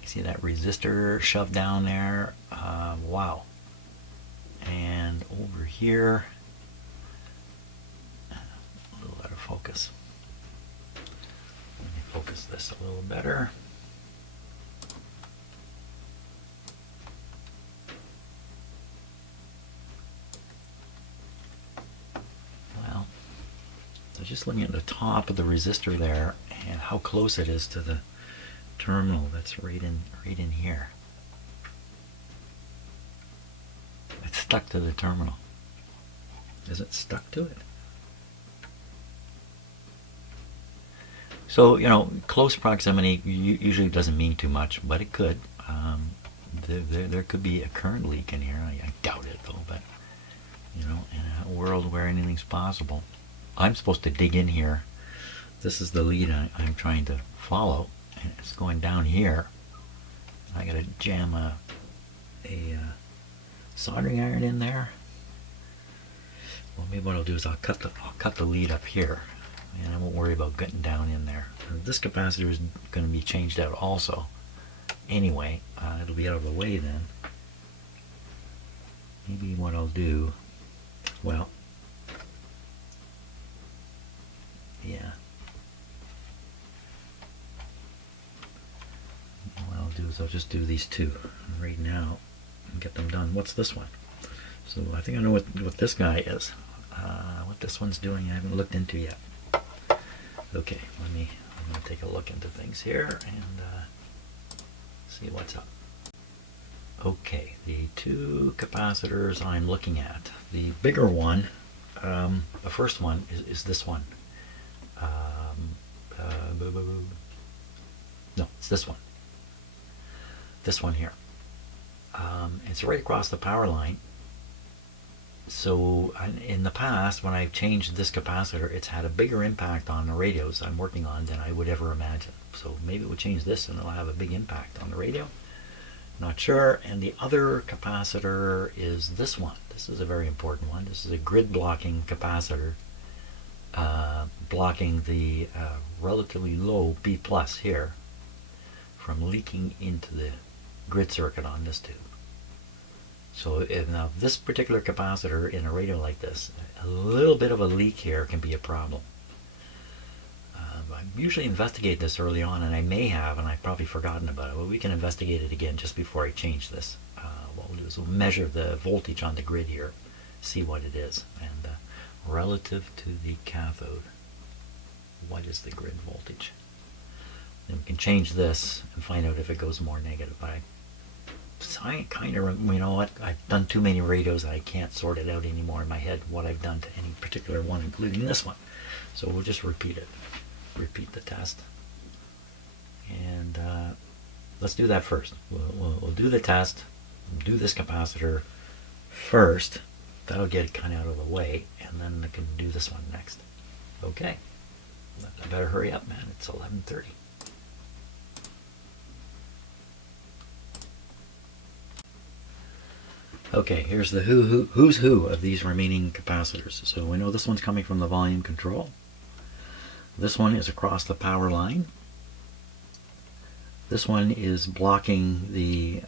You see that resistor shoved down there? Wow. And over here, a little out of focus. Let me focus this a little better. Well, so just looking at the top of the resistor there and how close it is to the terminal that's right in here. It's stuck to the terminal. Is it stuck to it? So, you know, close proximity usually doesn't mean too much, but it could. There could be a current leak in here. I doubt it, though, but, you know, in a world where anything's possible. I'm supposed to dig in here. This is the lead I'm trying to follow, and it's going down here. I got to jam a soldering iron in there. Well, maybe what I'll do is I'll cut the lead up here, and I won't worry about getting down in there. This capacitor is going to be changed out also. Anyway, it'll be out of the way then. Maybe what I'll do, well, yeah. What I'll do is I'll just do these two right now and get them done. What's this one? So I think I know what this guy is. What this one's doing I haven't looked into yet. Okay, I'm going to take a look into things here and see what's up. Okay, the two capacitors I'm looking at. The bigger one, the first one is this one. No, it's this one. This one here. It's right across the power line. So in the past, when I've changed this capacitor, it's had a bigger impact on the radios I'm working on than I would ever imagine. So maybe we'll change this and it'll have a big impact on the radio. Not sure. And the other capacitor is this one. This is a very important one. This is a grid blocking capacitor, blocking the relatively low B plus here from leaking into the grid circuit on this tube. So now this particular capacitor in a radio like this, a little bit of a leak here can be a problem. I usually investigate this early on, and I may have, and I've probably forgotten about it, but we can investigate it again just before I change this. What we'll do is we'll measure the voltage on the grid here, see what it is, and relative to the cathode, what is the grid voltage? Then we can change this and find out if it goes more negative. I kind of, you know what, I've done too many radios, I can't sort it out anymore in my head, what I've done to any particular one, including this one. So we'll just repeat it. Repeat the test. And let's do that first. We'll do the test, do this capacitor first. That'll get it kind of out of the way, and then I can do this one next. Okay. I better hurry up, man. It's 11:30. Okay, here's the who's who of these remaining capacitors. So we know this one's coming from the volume control. This one is across the power line. This one is blocking the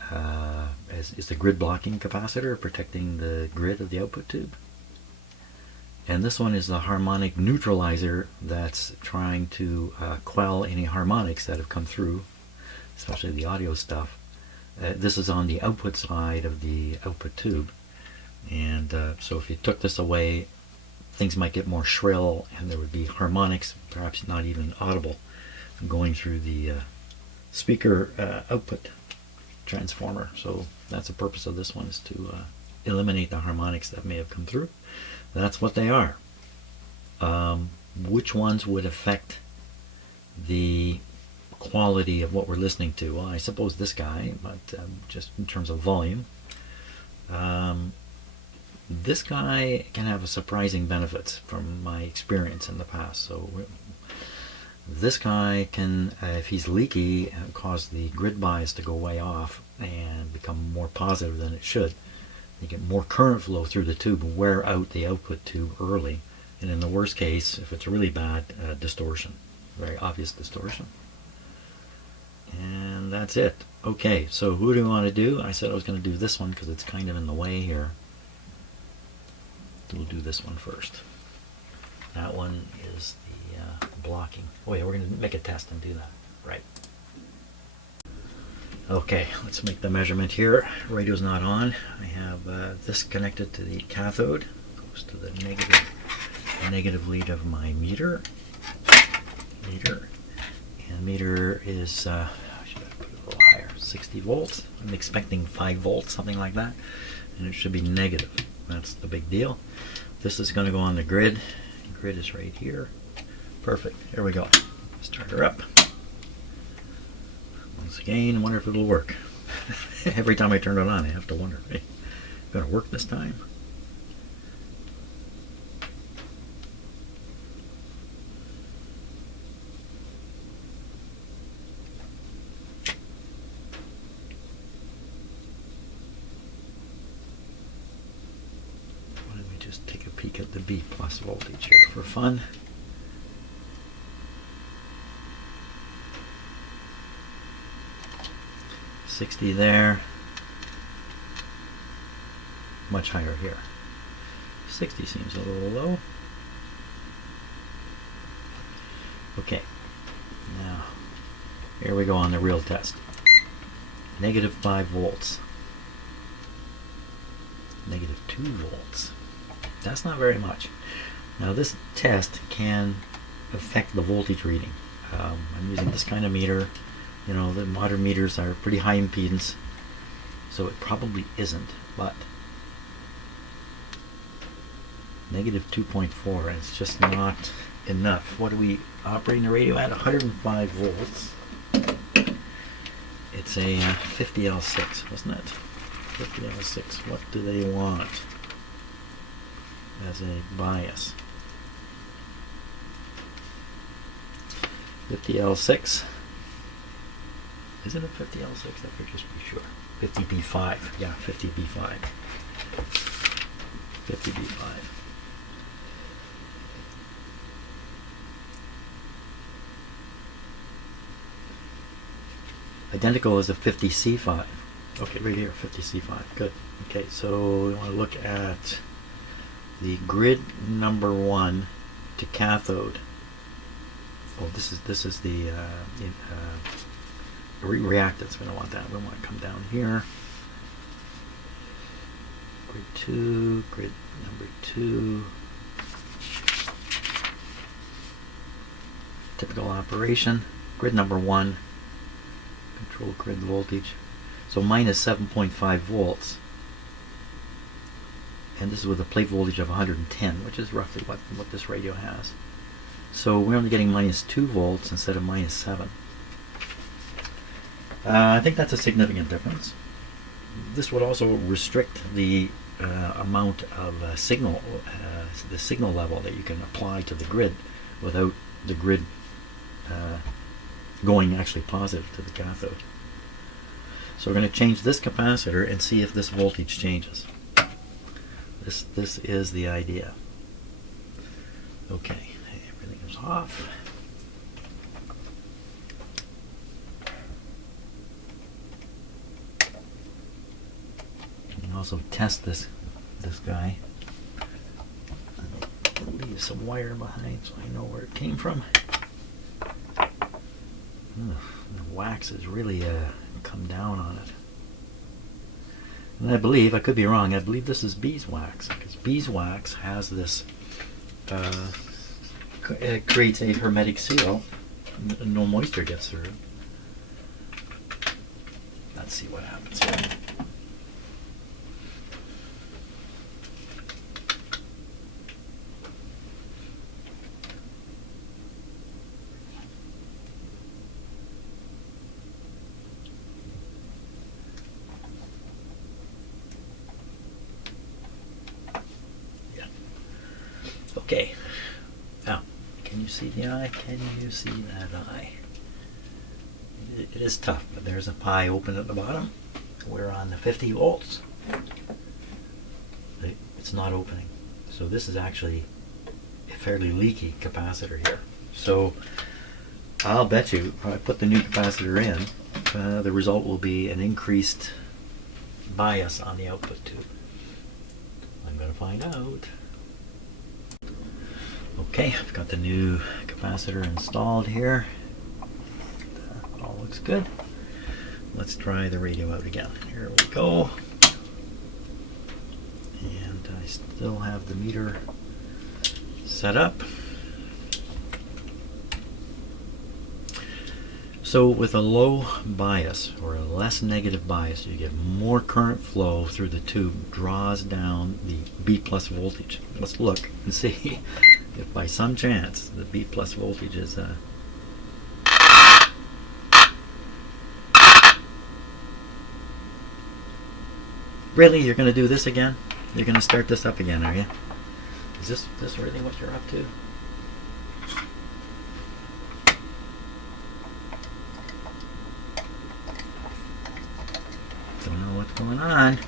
is the grid blocking capacitor, protecting the grid of the output tube. And this one is the harmonic neutralizer that's trying to quell any harmonics that have come through, especially the audio stuff. This is on the output side of the output tube, and so if you took this away, things might get more shrill and there would be harmonics, perhaps not even audible, going through the speaker output transformer. So that's the purpose of this one, is to eliminate the harmonics that may have come through. That's what they are. Which ones would affect the quality of what we're listening to? Well, I suppose this guy, but just in terms of volume. This guy can have a surprising benefits from my experience in the past. So this guy can, if he's leaky, cause the grid bias to go way off and become more positive than it should. You get more current flow through the tube, wear out the output tube early, and in the worst case, if it's really bad, distortion, very obvious distortion. And that's it. Okay, so who do we want to do? I said I was going to do this one because it's kind of in the way here. We'll do this one first. That one is the blocking. Oh yeah, we're going to make a test and do that. Right. Okay, let's make the measurement here. Radio's not on. I have this connected to the cathode. Goes to the negative lead of my meter. And meter is, I should have put it a little higher, 60 volts. I'm expecting 5 volts, something like that. And it should be negative. That's the big deal. This is going to go on the grid. The grid is right here. Perfect. Here we go. Start her up. Once again, I wonder if it'll work. Every time I turn it on, I have to wonder, hey, going to work this time? Why don't we just take a peek at the B plus voltage here for fun? $60 there, much higher here. 60 seems a little low. Okay, now here we go on the real test. Negative 5 volts, negative 2 volts. That's not very much. Now this test can affect the voltage reading. I'm using this kind of meter. You know, the modern meters are pretty high impedance, so it probably isn't, but negative 2.4, and it's just not enough. What are we operating the radio at? 105 volts. It's a 50L6, wasn't it? 50L6. What do they want as a bias? 50L6. Is it a 50L6? I could just be sure. 50B5. Yeah, 50B5. 50B5. Identical as a 50C5. Okay, right here, 50C5. Good. Okay, so we want to look at the grid number 1 to cathode. Oh, this is the reactance. We don't want that. We want to come down here. Grid 2, grid number 2. Typical operation. Grid number 1. Control grid voltage. So minus 7.5 volts. And this is with a plate voltage of 110, which is roughly what this radio has. So we're only getting minus 2 volts instead of minus 7. I think that's a significant difference. This would also restrict the amount of signal, the signal level that you can apply to the grid without the grid going actually positive to the cathode. So we're going to change this capacitor and see if this voltage changes. This is the idea. Okay, everything is off. You can also test this guy. I'll leave some wire behind so I know where it came from. The wax has really come down on it. And I believe, I could be wrong, I believe this is beeswax, because beeswax has this, it creates a hermetic seal, no moisture gets through. Let's see what happens here. Okay, now, can you see the eye? Can you see that eye? It is tough, but there's a pie open at the bottom. We're on the 50 volts. it's not opening. So this is actually a fairly leaky capacitor here. So I'll bet you if I put the new capacitor in, the result will be an increased bias on the output tube. I'm going to find out. Okay, I've got the new capacitor installed here. All looks good. Let's try the radio out again. Here we go. And I still have the meter set up. So with a low bias or a less negative bias, you get more current flow through the tube, draws down the B plus voltage. Let's look and see if by some chance the B plus voltage is Really? You're going to do this again? You're going to start this up again, are you? Is this really what you're up to? Don't know what's going on.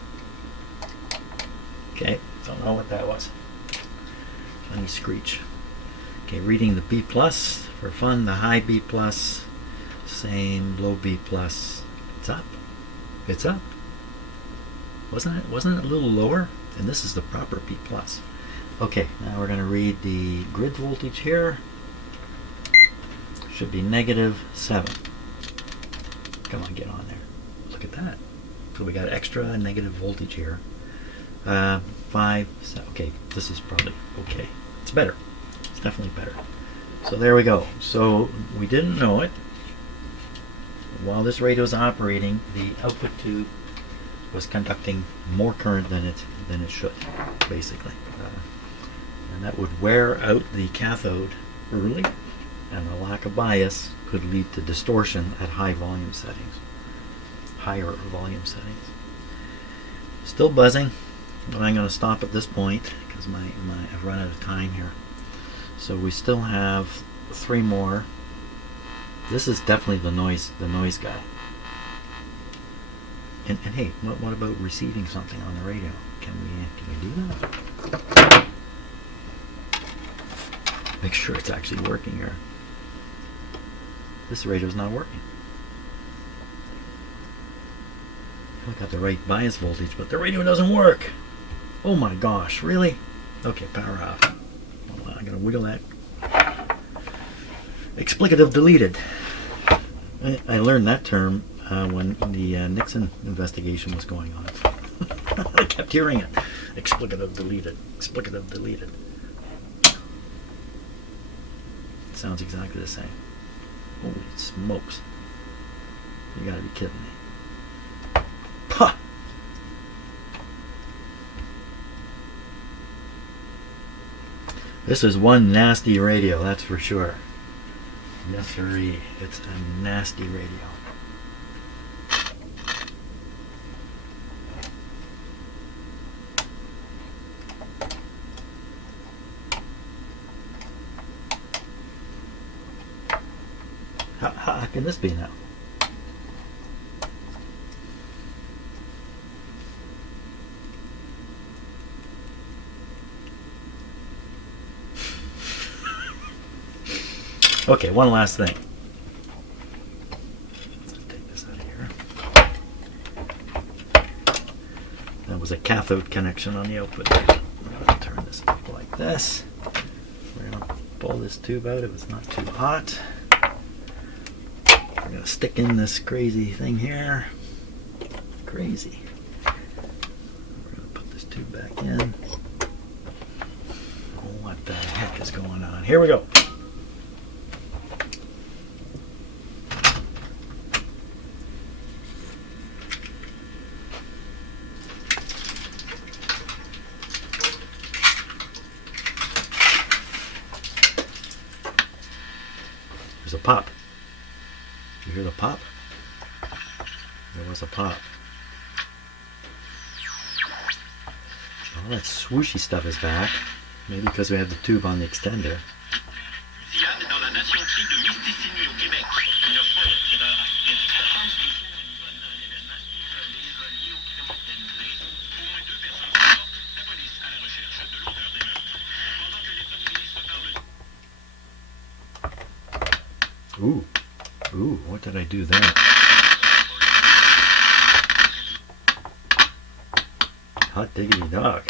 Okay, don't know what that was. Funny screech. Okay, reading the B plus for fun, the high B plus, same low B plus. It's up. It's up. Wasn't it a little lower? And this is the proper B plus. Okay, now we're going to read the grid voltage here. Should be -7. Come on, get on there. Look at that. So we got extra negative voltage here. 5, 7. Okay, this is probably okay. It's better. It's definitely better. So there we go. So we didn't know it. While this radio is operating, the output tube was conducting more current than it should, basically. And that would wear out the cathode early, and the lack of bias could lead to distortion at higher volume settings. Still buzzing, but I'm going to stop at this point because I've run out of time here. So we still have 3 more. This is definitely the noise guy. And hey, what about receiving something on the radio? Can we do that? Make sure it's actually working here. This radio's not working. I got the right bias voltage, but the radio doesn't work. Oh my gosh, really? Okay, power off. Well, I'm gonna wiggle that. Explicative deleted. I learned that term when the Nixon investigation was going on. I kept hearing it. Explicative deleted. Explicative deleted. It sounds exactly the same. Holy smokes. You gotta be kidding me. Puh! This is one nasty radio, that's for sure. Yes, sirree. It's a nasty radio. How can this be now? Okay, one last thing. Let's take this out of here. That was a cathode connection on the output. I'm going to turn this up like this. We're going to pull this tube out if it's not too hot. We're going to stick in this crazy thing here. Crazy. We're going to put this tube back in. Oh, what the heck is going on? Here we go. There's a pop. You hear the pop? There was a pop. All that swooshy stuff is back. Maybe because we have the tube on the extender. Ooh, ooh, what did I do there? Hot diggity dog.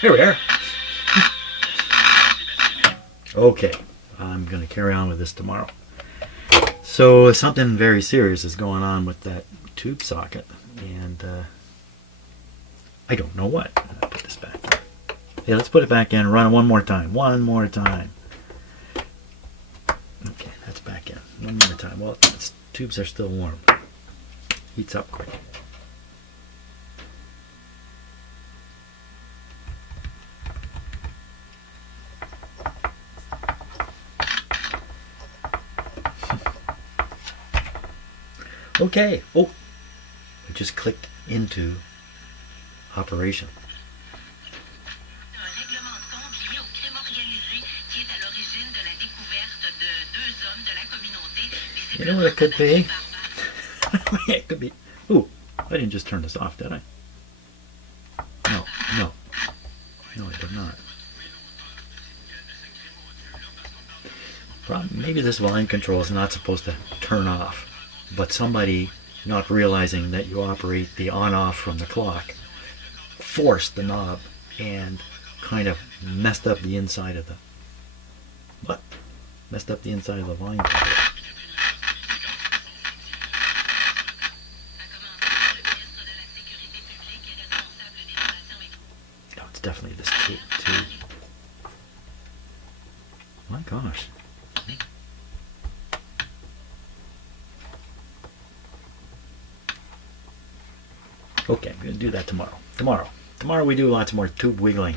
Here we are. Okay, I'm going to carry on with this tomorrow. So something very serious is going on with that tube socket, and I don't know what. I'll put this back in. Yeah, let's put it back in. Run it one more time. One more time. Okay, that's back in. One more time. Well, tubes are still warm. Heats up quick. Okay. Oh, I just clicked into operation. You know what it could be? It could be. Ooh, I didn't just turn this off, did I? No, no. No, I did not. Maybe this volume control is not supposed to turn off, but somebody not realizing that you operate the on-off from the clock forced the knob and kind of messed up the inside of the volume control. No, it's definitely this tube. My gosh. Okay, I'm going to do that tomorrow. Tomorrow we do lots more tube wiggling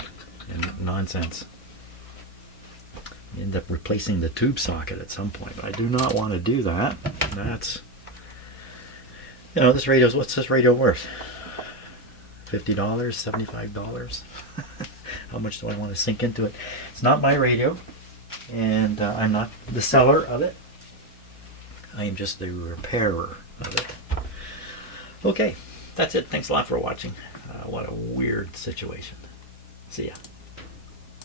and nonsense. End up replacing the tube socket at some point, but I do not want to do that. That's, this radio's, what's this radio worth? $50, $75? How much do I want to sink into it? It's not my radio, and I'm not the seller of it. I am just the repairer of it. Okay, that's it. Thanks a lot for watching. What a weird situation. See ya.